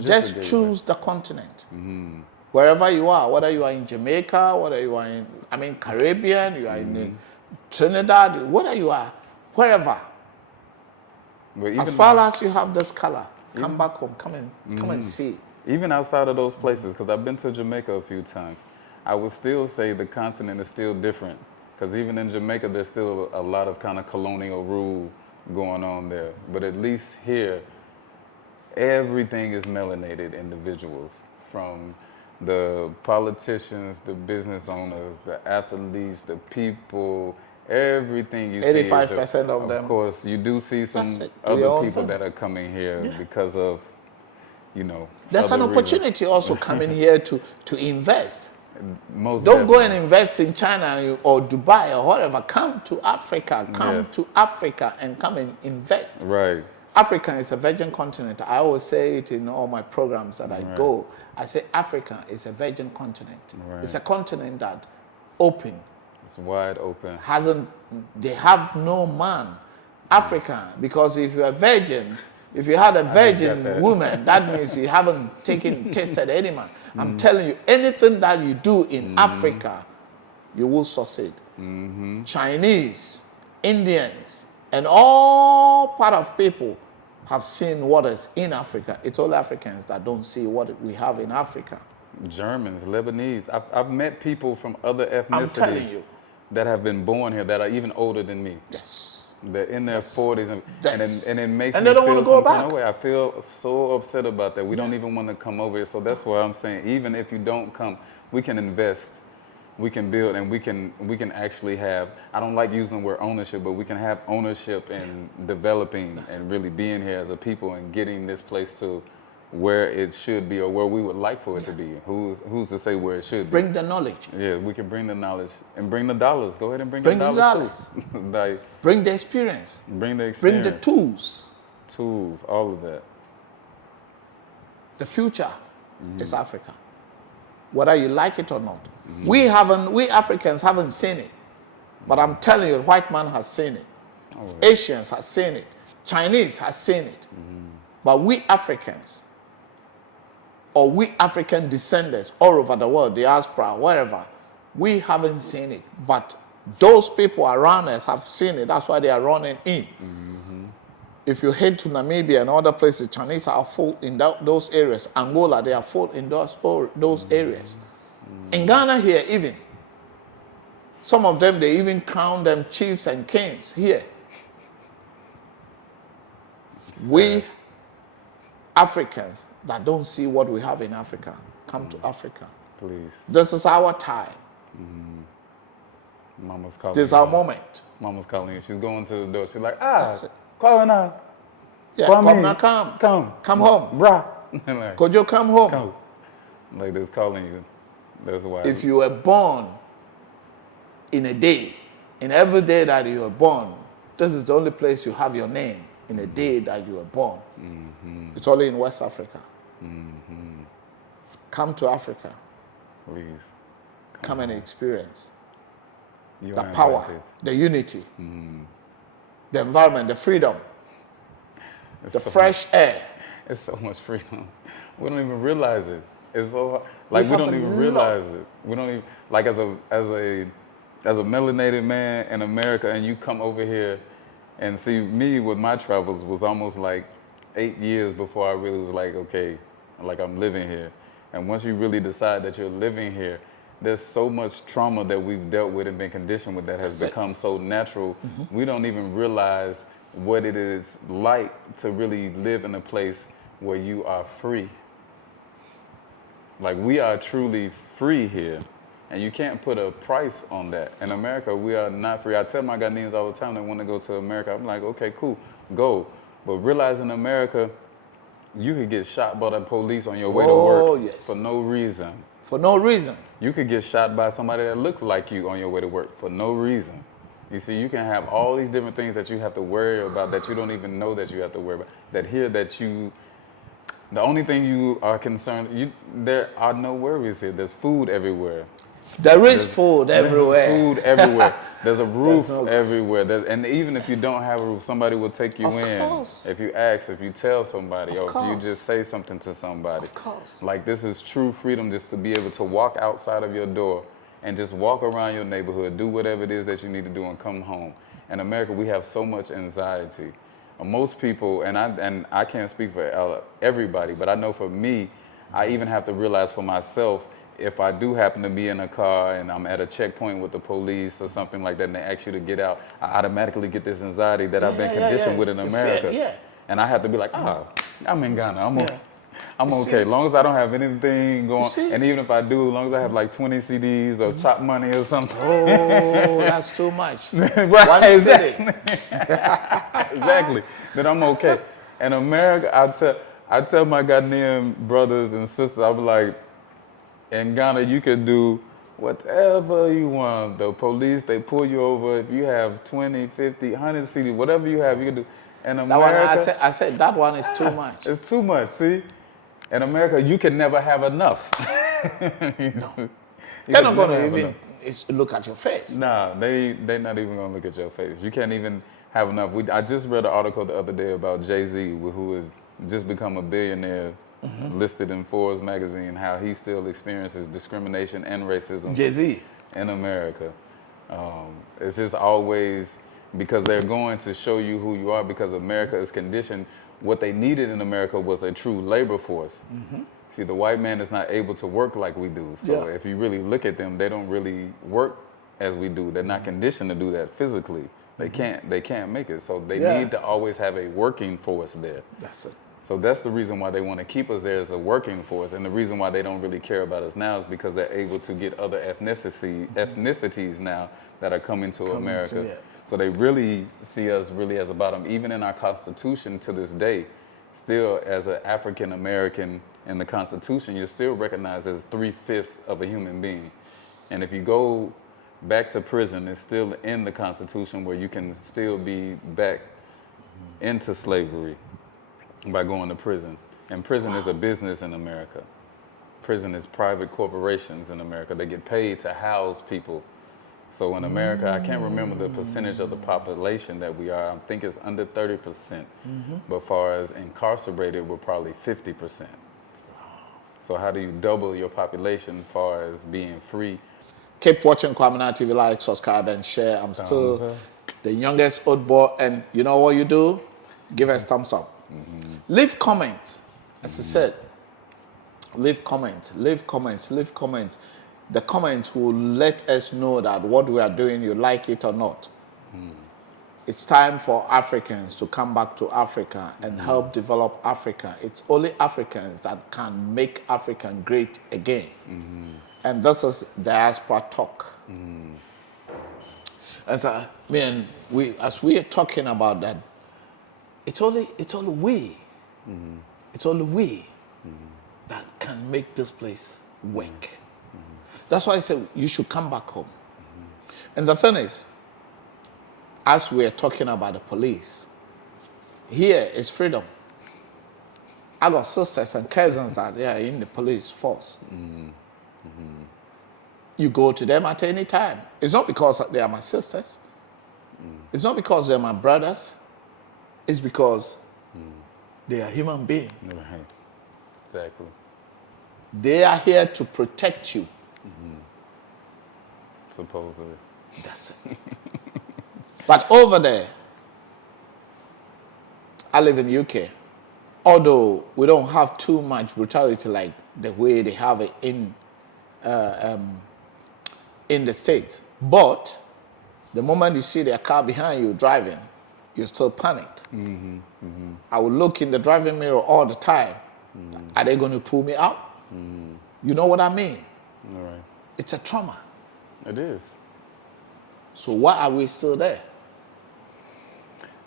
Just choose the continent. Wherever you are, whether you are in Jamaica, whether you are in, Caribbean, you are in Trinidad, whether you are, wherever. As far as you have this color, come back home, come and see. Even outside of those places, because I've been to Jamaica a few times, I would still say the continent is still different. Because even in Jamaica, there's still a lot of kind of colonial rule going on there. But at least here, everything is melanated individuals, from the politicians, the business owners, the athletes, the people, everything you see. 85% of them. Of course, you do see some other people that are coming here because of, There's an opportunity also coming here to invest. Most Don't go and invest in China or Dubai or whatever. Come to Africa. Come to Africa and come and invest. Right. Africa is a virgin continent. I always say it in all my programs that I go. I say Africa is a virgin continent. Right. It's a continent that open. It's wide open. They have no man. Africa, because if you're a virgin, if you had a virgin woman, that means you haven't tasted any man. I'm telling you, anything that you do in Africa, you will succeed. Chinese, Indians, and all part of people have seen what is in Africa. It's all Africans that don't see what we have in Africa. Germans, Lebanese. I've met people from other I'm telling ethnicities you. that have been born here that are even older than me. Yes. They're in their 40s, and it makes And me they don't feel wanna go some kind back. of way. I feel so upset about that. We don't even want to come over here. So that's why I'm saying, even if you don't come, we can invest, we can build, and we can actually have, I don't like using the word ownership, but we can have ownership in developing and really being here as a people and getting this place to where it should be, or where we would like for it to be. Who's to say where it should be? Bring the knowledge. Yeah, we can bring the knowledge and bring the dollars. Go ahead and bring Bring the the dollars too. Like, Bring the experience. bring the Bring experience. the tools. Tools, all of that. The future is Africa, whether you like it or not. We Africans haven't seen it, but I'm telling you, the white man has seen it. Asians have seen it. Chinese has seen it. But we Africans, or we African descendants all over the world, diaspora, wherever, we haven't seen it. But those people around us have seen it. That's why they are running in. If you head to Namibia and other places, Chinese are full in those areas. Angola, they are full in those areas. In Ghana here, even, some of them, they even crown them chiefs and kings here. We Africans that don't see what we have in Africa, come to Africa. Please. This is our time. Mama's calling. This is you. our moment. Mama's calling you. She's going to the door. She's like, That's it. Kwaminat. Yeah, Kwame, come home. Bruh. Like, Kojo, come home. come. Like, they're calling you. That's why. If you were born in a day, in every day that you were born, this is the only place you have your name, in a day that you were born. It's only in West Africa. Come to Africa. Please. Come and experience You the are power, invited. the unity, the environment, the freedom, It's the so fresh air. It's so much freedom. We don't even realize it. It's so hard. Like, we have don't a even lot. realize it. We don't even, like, as a melanated man in America, and you come over here and see me with my travels was almost like 8 years before I really was like, okay, like, I'm living here. And once you really decide that you're living here, there's so much trauma that we've dealt with and been conditioned with that has That's it. become so natural. We don't even realize what it is like to really live in a place where you are free. Like, we are truly free here, and you can't put a price on that. In America, we are not free. I tell my Ghanaians all the time they want to go to America. I'm like, okay, cool, go. But realize in America, you could get shot by the police on your way to work Yes. for no reason. For no reason. You could get shot by somebody that looks like you on your way to work for no reason. You see, you can have all these different things that you have to worry about that you don't even know that you have to worry about. That here, the only thing you are concerned, there are no worries here. There's food everywhere. There's food everywhere. Food everywhere. There's a roof no- everywhere. And even if you don't have a roof, somebody will take you in. Course. If you ask, if you tell somebody, or if you course. just say something to somebody. Of course. Like, this is true freedom, just to be able to walk outside of your door and just walk around your neighborhood, do whatever it is that you need to do, and come home. In America, we have so much anxiety. Most people, and I can't speak for everybody, but I know for me, I even have to realize for myself, if I do happen to be in a car and I'm at a checkpoint with the police or something like that, and they ask you to get out, I automatically get this anxiety that I've been conditioned with in America. And I have to be like, I'm in Ghana. I'm okay. As long as I don't have anything going, and even if I do, as long as I have like 20 CDs or chop money or something. Oh, that's too much. Right, One exactly. city. Exactly. Then I'm okay. In America, I tell my goddamn brothers and sisters, I be like, in Ghana, you could do whatever you want. The police, they pull you over. If you have 20, 50, 100 CDs, whatever you have, you can do. In America, That one, I said that one is too much. it's too much, see? In America, you can never have enough. They're not going to even look at your face. Nah, they're not even going to look at your face. You can't even have enough. I just read an article the other day about Jay-Z, who has just become a billionaire, listed in Forbes magazine, how he still experiences discrimination and racism Jay-Z. in America. It's just always because they're going to show you who you are, because America is conditioned. What they needed in America was a true labor force. See, the white man is not able to work like we do. So if you really look at them, they don't really work as we do. They're not conditioned to do that physically. They can't make it. So they need to always have a working force there. That's it. So that's the reason why they want to keep us there as a working force. And the reason why they don't really care about us now is because they're able to get other ethnicities now that are coming to America. So they really see us really as a bottom. Even in our Constitution to this day, still as an African American in the Constitution, you're still recognized as 3/5 of a human being. And if you go back to prison, it's still in the Constitution where you can still be back into slavery by going to prison. And prison is a business in America. Prison is private corporations in America. They get paid to house people. So in America, I can't remember the percentage of the population that we are. I think it's under 30%. But as far as incarcerated, we're probably 50%. So how do you double your population as far as being free? Keep watching Kwaminat TV, like, subscribe, and share. I'm still the youngest old boy, and you know what you do? Give us thumbs up. Leave comments. As I said, leave comments, leave comments, leave comments. The comments will let us know that what we are doing, you like it or not. It's time for Africans to come back to Africa and help develop Africa. It's only Africans that can make Africa great again. And this is diaspora talk. As we are talking about that, it's only we. It's only we that can make this place work. That's why I said you should come back home. And the thing is, as we're talking about the police, here is freedom. I got sisters and cousins that they are in the police force. You go to them at any time. It's not because they are my sisters. It's not because they're my brothers. It's because they are human beings. Right. Exactly. They are here to protect you. Supposedly. That's it. But over there, I live in UK. Although we don't have too much brutality like the way they have it in the States. But the moment you see their car behind you driving, you still panic. I will look in the driving mirror all the time. Are they going to pull me out? You know what I mean? All right. It's a trauma. It is. So why are we still there?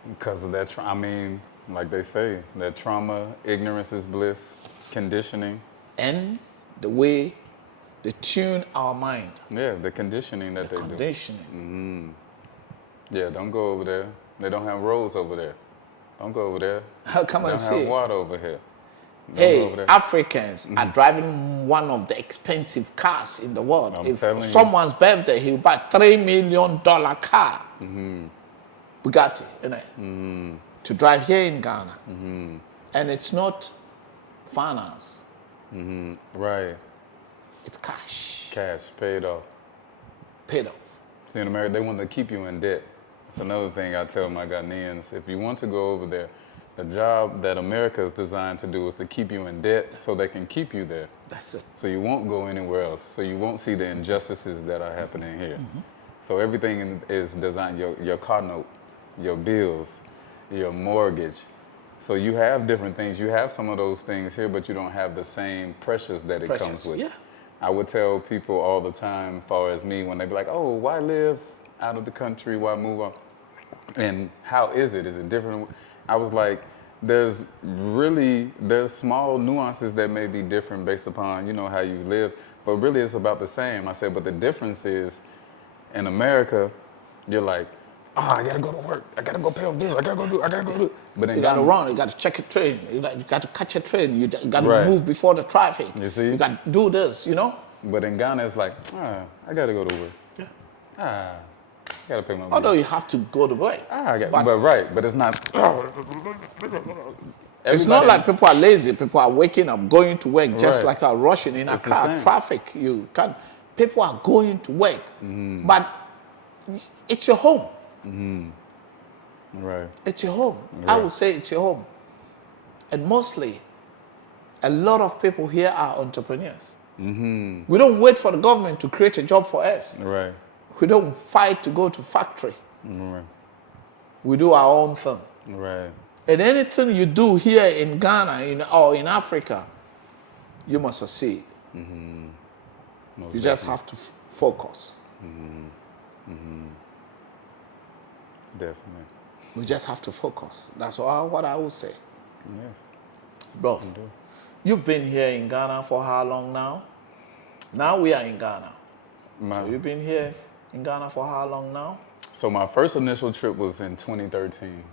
Because of that, I mean, like they say, that trauma, ignorance is bliss, conditioning. And the way they tune our mind. Yeah, the conditioning that they do. Conditioning. Yeah, don't go over there. They don't have roads over there. Don't go over there. Come They and don't have see. water over here. Don't go Hey, over there. Africans are driving one of the expensive cars in the world. I'm If telling you. someone's birthday, he'll buy $3 million car. Bugatti, innit? To drive here in Ghana. And it's not finance, Right. it's cash, Cash paid off. paid off. See, in America, they want to keep you in debt. That's another thing I tell my Ghanaians. If you want to go over there, the job that America is designed to do is to keep you in debt so they can keep you there. That's it. So you won't go anywhere else. So you won't see the injustices that are happening here. So everything is designed, your car note, your bills, your mortgage. So you have different things. You have some of those things here, but you don't have the same pressures that it comes with. Yeah. I would tell people all the time, as far as me, when they be like, oh, why live out of the country? Why move on? And how is it? Is it different? I was like, there's small nuances that may be different based upon, how you live, but really it's about the same. I said, but the difference is in America, you're like, I gotta go to work. I gotta go pay off bills. I gotta go do. But in You got to Ghana, run, you got to check a train, you got to catch a train, you got to Right. move before the traffic. You see? You got to do this, but in Ghana, it's like, I gotta go to work. Yeah. I gotta pay my bills. Although you have to go to work. But it's not. It's not like people are lazy. People are waking up, going to work, just Right. like are rushing in a It's the car, same. traffic. You can't. People are going to work, but it's your home. Right. It's your home. I Right. would say it's your home, and mostly, a lot of people here are entrepreneurs. We don't wait for the government to create a job for us. Right. We don't fight to go to factory. Right. We do our own thing. Right. And anything you do here in Ghana or in Africa, you must succeed. Most You just have to focus. definitely. We just have to focus. That's all what I would say. Yes. Bro, you've been here in Ghana for how long now? Now we are in Ghana. So you've been here in Ghana for how long now? So my first initial trip was in 2013.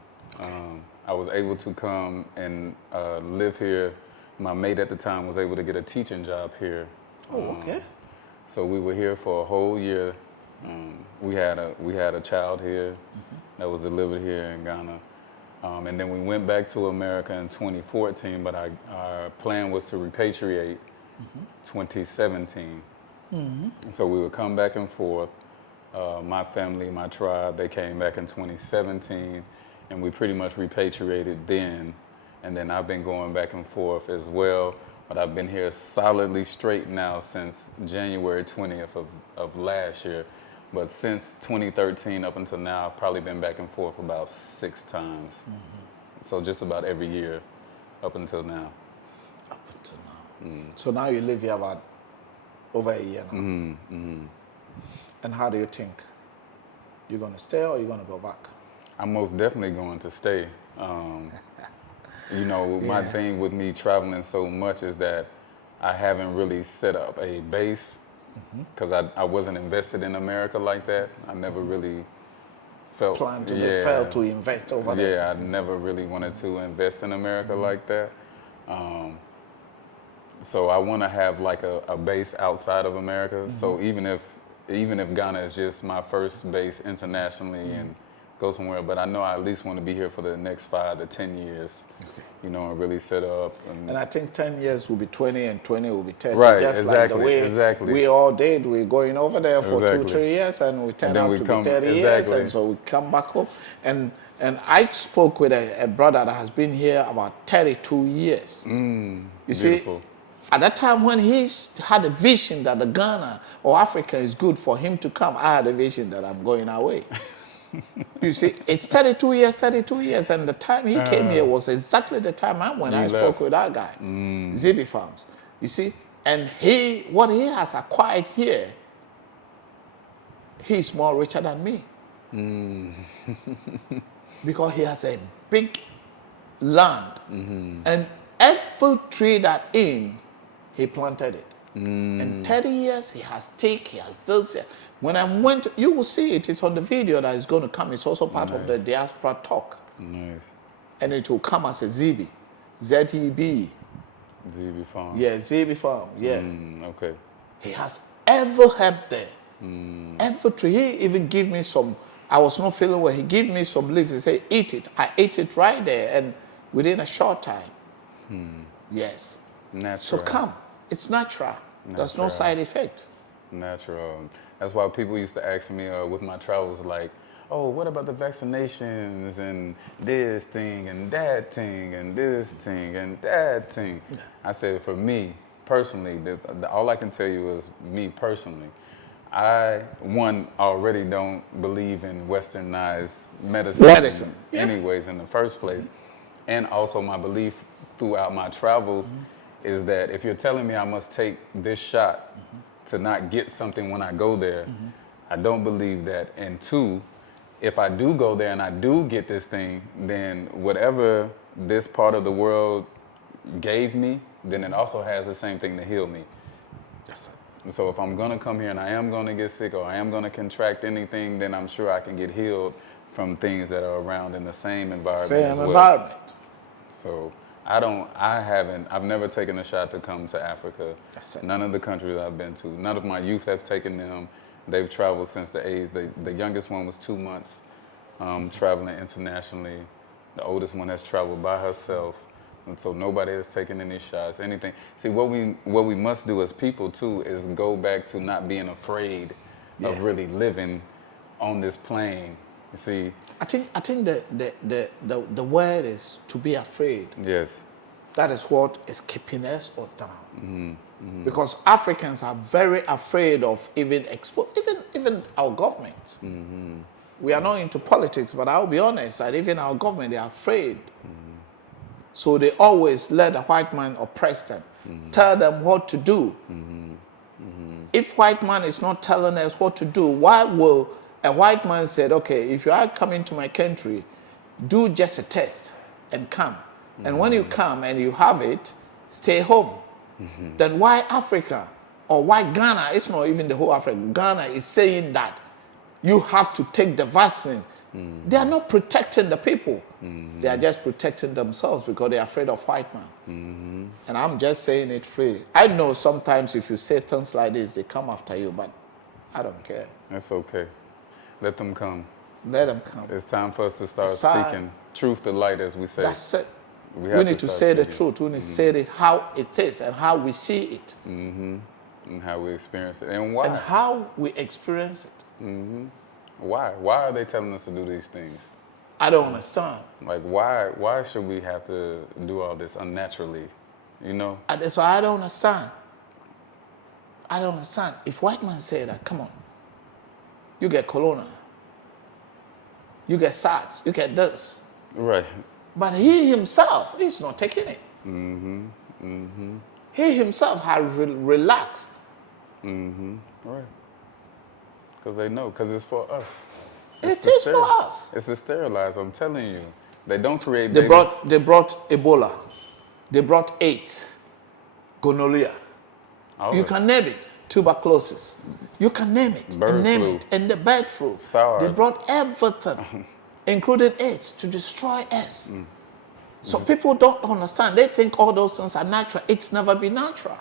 I was able to come and live here. My mate at the time was able to get a teaching job here. Oh, okay. So we were here for a whole year. We had a child here that was delivered here in Ghana. And then we went back to America in 2014, but our plan was to repatriate 2017. So we would come back and forth. My family, my tribe, they came back in 2017, and we pretty much repatriated then. And then I've been going back and forth as well, but I've been here solidly straight now since January 20th of last year. But since 2013 up until now, I've probably been back and forth about 6 times. So just about every year up until now. Up until now. So now you live here about over a year now. And how do you think? You're going to stay or you're going to go back? I'm most definitely going to stay. My thing with me traveling so much is that I haven't really set up a base because I wasn't invested in America like that. I never really felt Plan to fail to invest over there. Yeah, I never really wanted to invest in America like that. So I want to have like a base outside of America. So even if Ghana is just my first base internationally and go somewhere, but I know I at least want to be here for the next 5 to 10 years, and really set up. And I think 10 years will be 20 and 20 will be 30. Right, just like the way exactly. we all did. We're going over there for 2-3 years and we turn then out we to come- be 30 years. exactly. And so we come back home. And I spoke with a brother that has been here about 32 years. You Beautiful. see, at that time when he had a vision that the Ghana or Africa is good for him to come, I had a vision that I'm going away. You see, it's 32 years, and the time he came here was exactly the time when I spoke left. with that guy, Zibi Farms. You see, and what he has acquired here, he's more richer than me. Because he has a big land, and every tree that he planted it. In 30 years, he has take, he has this. When I went, you will see it. It's on the video that is going to come. It's also part of the diaspora talk. Nice. And it will come as a ZB. Z-E-B. ZB Farm. Yeah, ZB Farm. Yeah. Okay. He has ever helped there. Ever to, he even give me some, I was not feeling well. He gave me some leaves. He said, eat it. I ate it right there. And within a short time. Yes. Natural. So come. It's natural. There's no side effect. Natural. That's why people used to ask me with my travels, like, oh, what about the vaccinations and this thing and that thing and this thing and that thing? Yeah. I said, for me personally, all I can tell you is me personally. I, already don't believe in westernized medicine. Anyways, in the first place. And also my belief throughout my travels is that if you're telling me I must take this shot to not get something when I go there, I don't believe that. And two, if I do go there and I do get this thing, then whatever this part of the world gave me, then it also has the same thing to heal me. That's it. So if I'm gonna come here and I am gonna get sick or I am gonna contract anything, then I'm sure I can get healed from things that are around in the same environment as well. Environment. So I've never taken a shot to come to Africa. None of the countries I've been to. None of my youth have taken them. They've traveled since the age, the youngest one was 2 months traveling internationally. The oldest one has traveled by herself. And so nobody has taken any shots, anything. See, what we must do as people too is go back to not being afraid of really living on this plane. You see, I think the word is to be afraid. Yes. That is what is keeping us all down. Because Africans are very afraid of even our government. We are not into politics, but I'll be honest that even our government, they are afraid. So they always let the white man oppress them, tell them what to do. If white man is not telling us what to do, why will a white man say, okay, if you are coming to my country, do just a test and come. And when you come and you have it, stay home. Then why Africa or why Ghana, it's not even the whole Africa, Ghana is saying that you have to take the vaccine. They are not protecting the people. They are just protecting themselves because they are afraid of white man. And I'm just saying it free. I know sometimes if you say things like this, they come after you, but I don't care. That's okay. Let them come. Let them come. It's time for us to start speaking truth to light, as we say. That's it. We need to say the truth. We need to say it how it is and how we see it. And how we experience it. And why. And how we experience it. Why? Why are they telling us to do these things? I don't understand. Like, why should we have to do all this unnaturally, you know? And that's why I don't understand. I don't understand. If white man say that, come on, you get corona, you get SARS, you get this. Right. But he himself is not taking it. He himself has relaxed. Right. Because they know, because it's for us. It is for us. It's to sterilize, I'm telling you. They don't create They brought Ebola. They brought AIDS, gonorrhea. You can name it, tuberculosis. You can name it, Bird flu. and the bird flu. SARS. They brought everything, including AIDS, to destroy us. So people don't understand. They think all those things are natural. It's never been natural.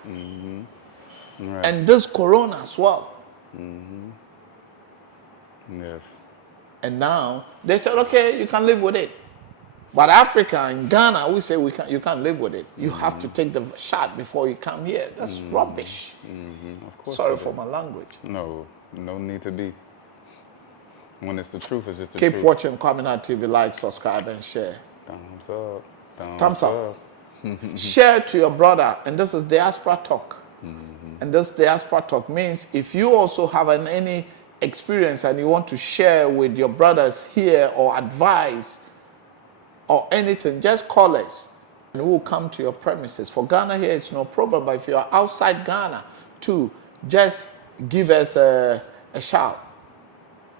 Right. And this corona as well. Yes. And now they said, okay, you can live with it. But Africa and Ghana, we say you can't live with it. You have to take the shot before you come here. That's rubbish. Of course. Sorry for my language. No need to be. When it's the truth, it's just the Keep truth. watching Kwaminat TV, like, subscribe, and share. Thumbs up. Thumbs up. Share to your brother. And this is Diaspora Talk. And this Diaspora Talk means if you also have any experience and you want to share with your brothers here or advice or anything, just call us and we'll come to your premises. For Ghana here, it's no problem, but if you are outside Ghana too, just give us a shout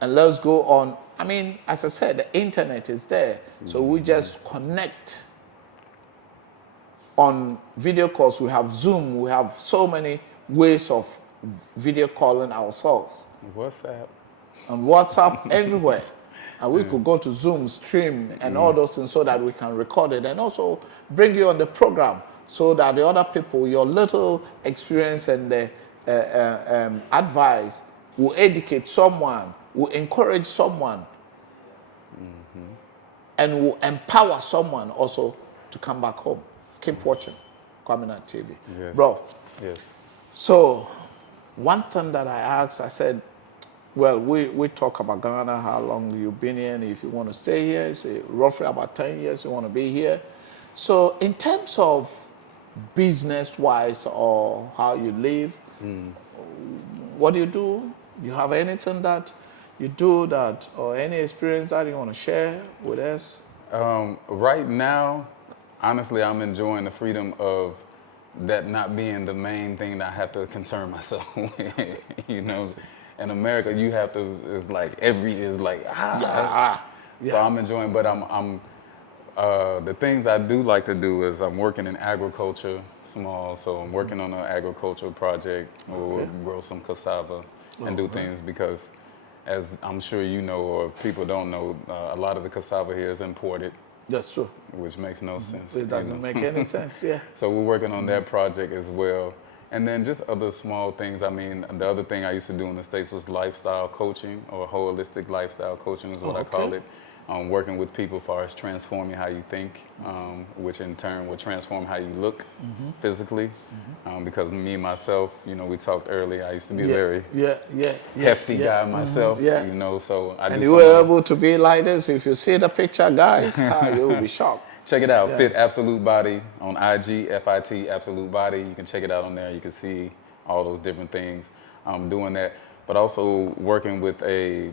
and let's go on. I mean, as I said, the internet is there, so we just connect on video calls. We have Zoom, we have so many ways of video calling ourselves. WhatsApp. And WhatsApp everywhere. And we could go to Zoom, stream, and all those things so that we can record it and also bring you on the program so that the other people, your little experience and the advice will educate someone, will encourage someone, and will empower someone also to come back home. Keep watching Kwaminat TV. Yes. Bro, Yes. so one thing that I asked, I said, well, we talk about Ghana, how long you've been here, and if you want to stay here, say roughly about 10 years you want to be here. So in terms of business-wise or how you live, what do you do? You have anything that you do that, or any experience that you want to share with us? Right now, honestly, I'm enjoying the freedom of that not being the main thing that I have to concern myself with. You know, in America, you have to. It's like So I'm enjoying, but I'm. The things I do like to do is I'm working in agriculture, small. So I'm working on an agricultural project where we'll grow some cassava and do things because, as I'm sure you know, or if people don't know, a lot of the cassava here is imported. That's true. Which makes no sense. It doesn't make any sense, yeah. So we're working on that project as well. And then just other small things. I mean, the other thing I used to do in the States was lifestyle coaching, or holistic lifestyle coaching is what I call it. Working with people as far as transforming how you think, which in turn will transform how you look physically. Because me, myself, you know, we talked earlier, I used to be a very hefty guy myself, you know, so I And you were able to be like this. If you see the picture, guys, you will be shocked. Check it out, Fit Absolute Body on IG, FIT Absolute Body. You can check it out on there. You can see all those different things. I'm doing that, but also working with a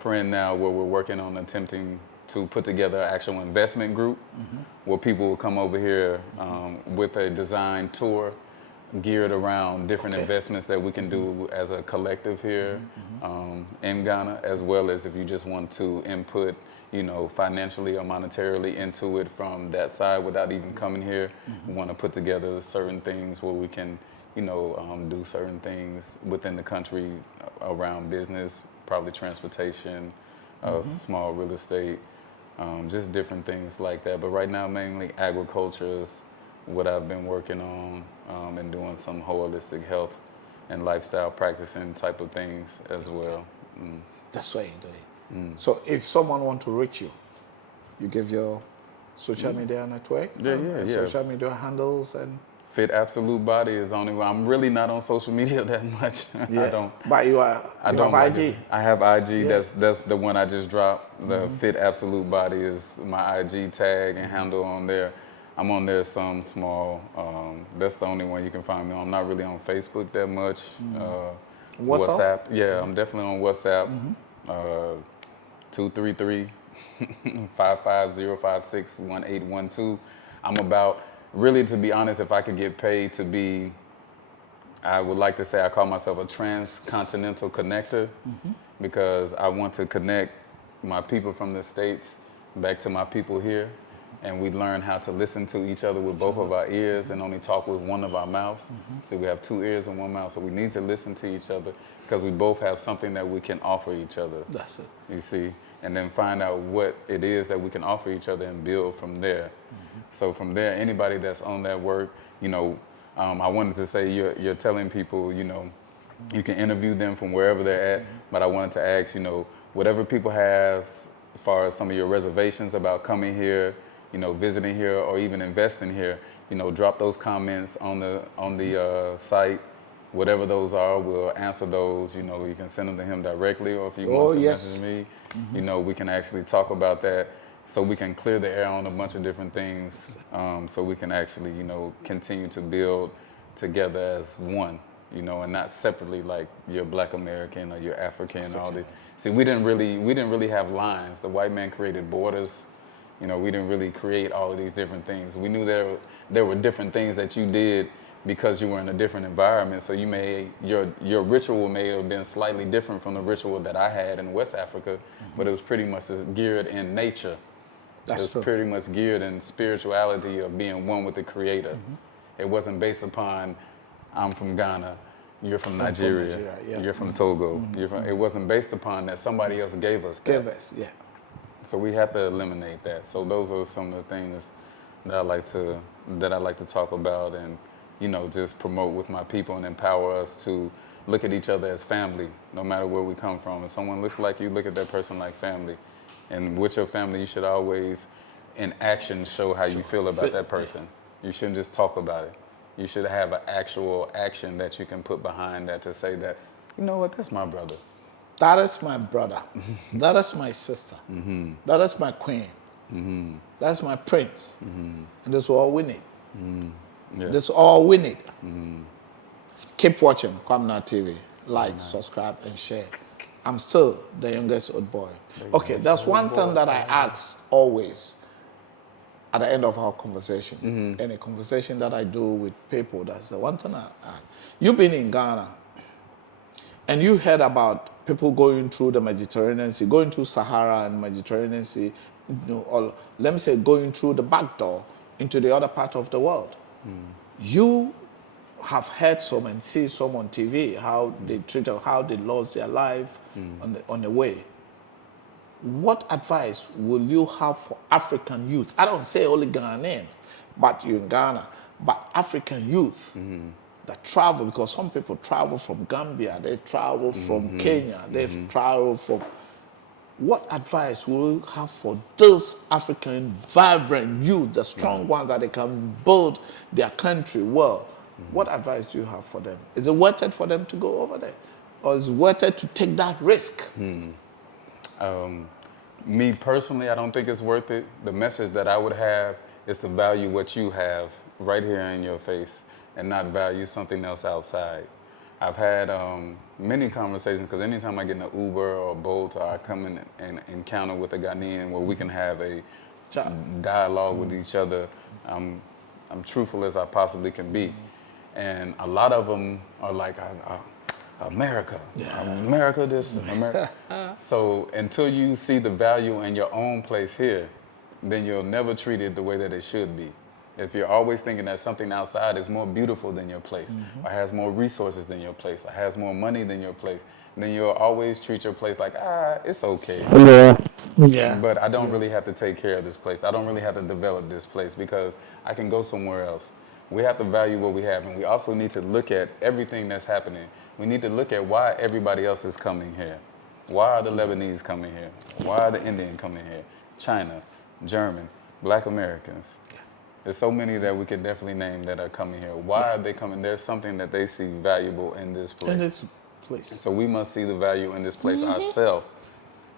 friend now where we're working on attempting to put together an actual investment group where people will come over here with a design tour geared around different investments that we can do as a collective here in Ghana, as well as if you just want to input, you know, financially or monetarily into it from that side without even coming here. We want to put together certain things where we can, you know, do certain things within the country around business, probably transportation, small real estate, just different things like that. But right now, mainly agriculture is what I've been working on, and doing some holistic health and lifestyle practicing type of things as well. That's what you're doing. So if someone wants to reach you, you give your social media network, social media handles, and Fit Absolute Body is only one. I'm really not on social media that much. I don't. But you are. I don't have IG. I have IG. That's the one I just dropped. The Fit Absolute Body is my IG tag and handle on there. I'm on there some small. That's the only one you can find me on. I'm not really on Facebook that much. WhatsApp. Yeah, I'm definitely on WhatsApp. 233-55056-1812. I'm about. Really, to be honest, if I could get paid to be, I would like to say I call myself a transcontinental connector because I want to connect my people from the States back to my people here, and we learn how to listen to each other with both of our ears and only talk with one of our mouths. So we have two ears and one mouth, so we need to listen to each other because we both have something that we can offer each other. That's it. You see, and then find out what it is that we can offer each other and build from there. So from there, anybody that's on that work, you know, I wanted to say you're telling people, you know, you can interview them from wherever they're at, but I wanted to ask, you know, whatever people have as far as some of your reservations about coming here, you know, visiting here or even investing here, you know, drop those comments on the site. Whatever those are, we'll answer those. You know, you can send them to him directly, or if you want to message me, you know, we can actually talk about that. So we can clear the air on a bunch of different things, so we can actually, you know, continue to build together as one, you know, and not separately like you're Black American or you're African. All the see, we didn't really have lines. The white man created borders. You know, we didn't really create all of these different things. We knew there were different things that you did because you were in a different environment. So you your ritual may have been slightly different from the ritual that I had in West Africa, but it was pretty much geared in nature. It was pretty much geared in spirituality of being one with the Creator. It wasn't based upon, I'm from Ghana, You're from from Nigeria. Nigeria, yeah. You're from Togo. You're from, it wasn't based upon that. Somebody else gave us that. Give us, yeah. So we have to eliminate that. So those are some of the things that I like to talk about, and just promote with my people and empower us to look at each other as family, no matter where we come from. If someone looks like you, look at that person like family. And with your family, you should always, in action, show how you feel about that person. You shouldn't just talk about it. You should have an actual action that you can put behind that to say that, you know what, that's my brother. That is my brother. That is my sister. That is my queen. That's my prince. And that's all we need. Yeah. That's all we need. Keep watching Kwaminat TV. Like, subscribe, and share. I'm still the youngest old boy. Okay, there's one thing that I ask always at the end of our conversation. Any conversation that I do with people, that's the one thing I ask. You've been in Ghana, and you heard about people going through the Mediterranean Sea, going through Sahara and Mediterranean Sea, or let me say going through the back door into the other part of the world. You have heard some and see some on TV, how they treated, how they lost their life on the way. What advice will you have for African youth? I don't say only Ghanaians, but you're in Ghana, but African youth that travel, because some people travel from Gambia, they travel from Kenya, they've traveled from. What advice will you have for those African vibrant youth, the strong ones that they can build their country well? What advice do you have for them? Is it worth it for them to go over there? Or is it worth it to take that risk? Me personally, I don't think it's worth it. The message that I would have is to value what you have right here in your face and not value something else outside. I've had many conversations, because anytime I get in an Uber or a Bolt, or I come in and encounter with a Ghanaian where we can have a dialogue with each other, I'm truthful as I possibly can be. And a lot of them are like, America, America this, America. So until you see the value in your own place here, then you'll never treat it the way that it should be. If you're always thinking that something outside is more beautiful than your place, or has more resources than your place, or has more money than your place, then you'll always treat your place like, it's okay. But I don't really have to take care of this place. I don't really have to develop this place, because I can go somewhere else. We have to value what we have, and we also need to look at everything that's happening. We need to look at why everybody else is coming here. Why are the Lebanese coming here? Why are the Indians coming here? China, German, Black Americans. There's so many that we could definitely name that are coming here. Why are they coming? There's something that they see valuable in this place. In this place. So we must see the value in this place ourselves.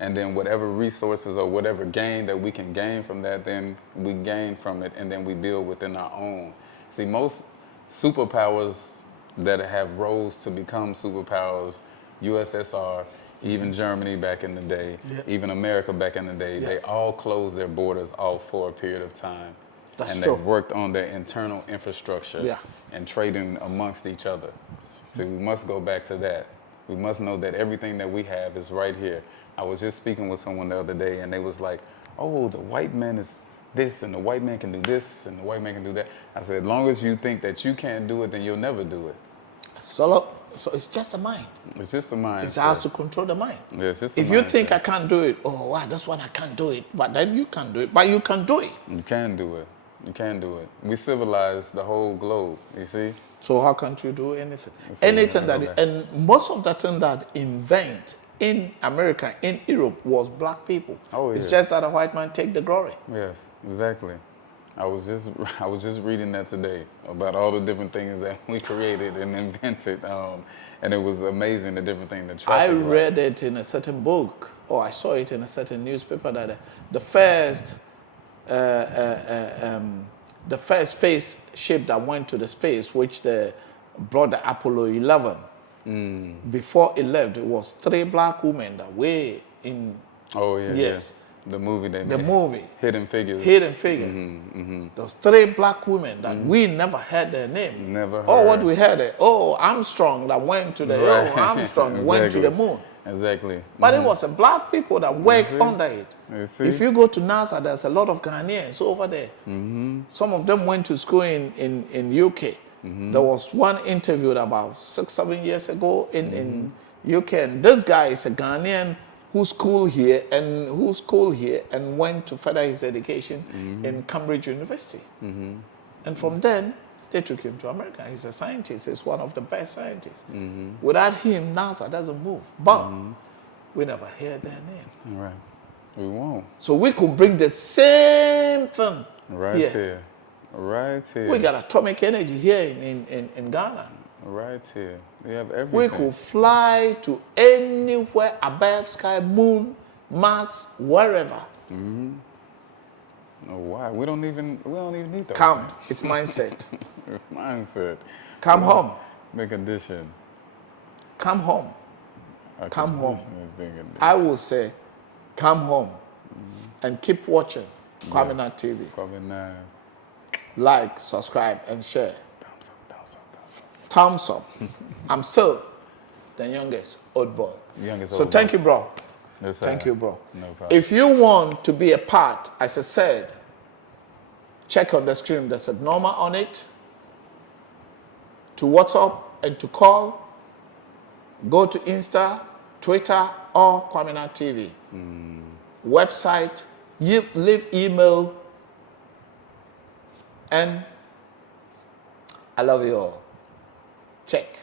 And then whatever resources or whatever gain that we can gain from that, then we gain from it, and then we build within our own. See, most superpowers that have rose to become superpowers, USSR, even Germany back in the day, even America back in the day, they all closed their borders off for a period of time. That's and true. they worked on their internal infrastructure and trading amongst each other. So we must go back to that. We must know that everything that we have is right here. I was just speaking with someone the other day, and they was like, oh, the white man is this, and the white man can do this, and the white man can do that. I said, as long as you think that you can't do it, then you'll never do it. So it's just a mind. It's just a mind. It's how to control the mind. Yeah, it's just a if you mindset. think I can't do it, oh, wow, this one I can't do it, but then you can do it, but you can do it. You can do it. You can do it. We civilized the whole globe, you see? So how can't you do anything? Anything that, and most of the things that invent in America, in Europe, was black people. Oh, It's yeah. just that a white man take the glory. Yes, exactly. I was just reading that today about all the different things that we created and invented, and it was amazing, the different things. The I traffic light. read it in a certain book, or I saw it in a certain newspaper, that the first spaceship that went to the space, which they brought the Apollo 11. Before it left, it was 3 black women that were in. Oh yeah. Yes. Yeah. The movie they The made. movie. Hidden Figures. Hidden Figures. Those 3 black women that we never heard their name. Never Oh, heard. what we heard? Oh, Armstrong that went to the. Right. Oh, Armstrong went to the Exactly. moon. Exactly. But it was a black people that worked under it. You see? If you go to NASA, there's a lot of Ghanaians over there. Some of them went to school in UK. There was one interviewed about 6-7 years ago in UK, and this guy is a Ghanaian who schooled here and went to further his education in Cambridge University. And from then, they took him to America. He's a scientist. He's one of the best scientists. Without him, NASA doesn't move. But we never hear their name. Right. We won't. So we could bring the same thing Right here. Right here. We got atomic energy here in Ghana. Right here. We have everything. We could fly to anywhere above sky, moon, Mars, wherever. Oh, why? We don't even need those. Come. things. It's mindset. It's mindset. Come home. Big condition. Come home. Our Come home. condition is being conditioned. I will say, come home and keep watching Kwaminat TV. Kwaminat. Like, subscribe, and share. Thumbs up, thumbs up, thumbs up. Thumbs up. I'm still the youngest old boy. Youngest So old thank boy. you, bro. Yes, Thank sir. you, bro. No problem. If you want to be a part, as I said, check on the screen. There's a number on it to WhatsApp and to call. Go to Insta, Twitter, or Kwaminat TV. Website, leave email, and I love you all. Check.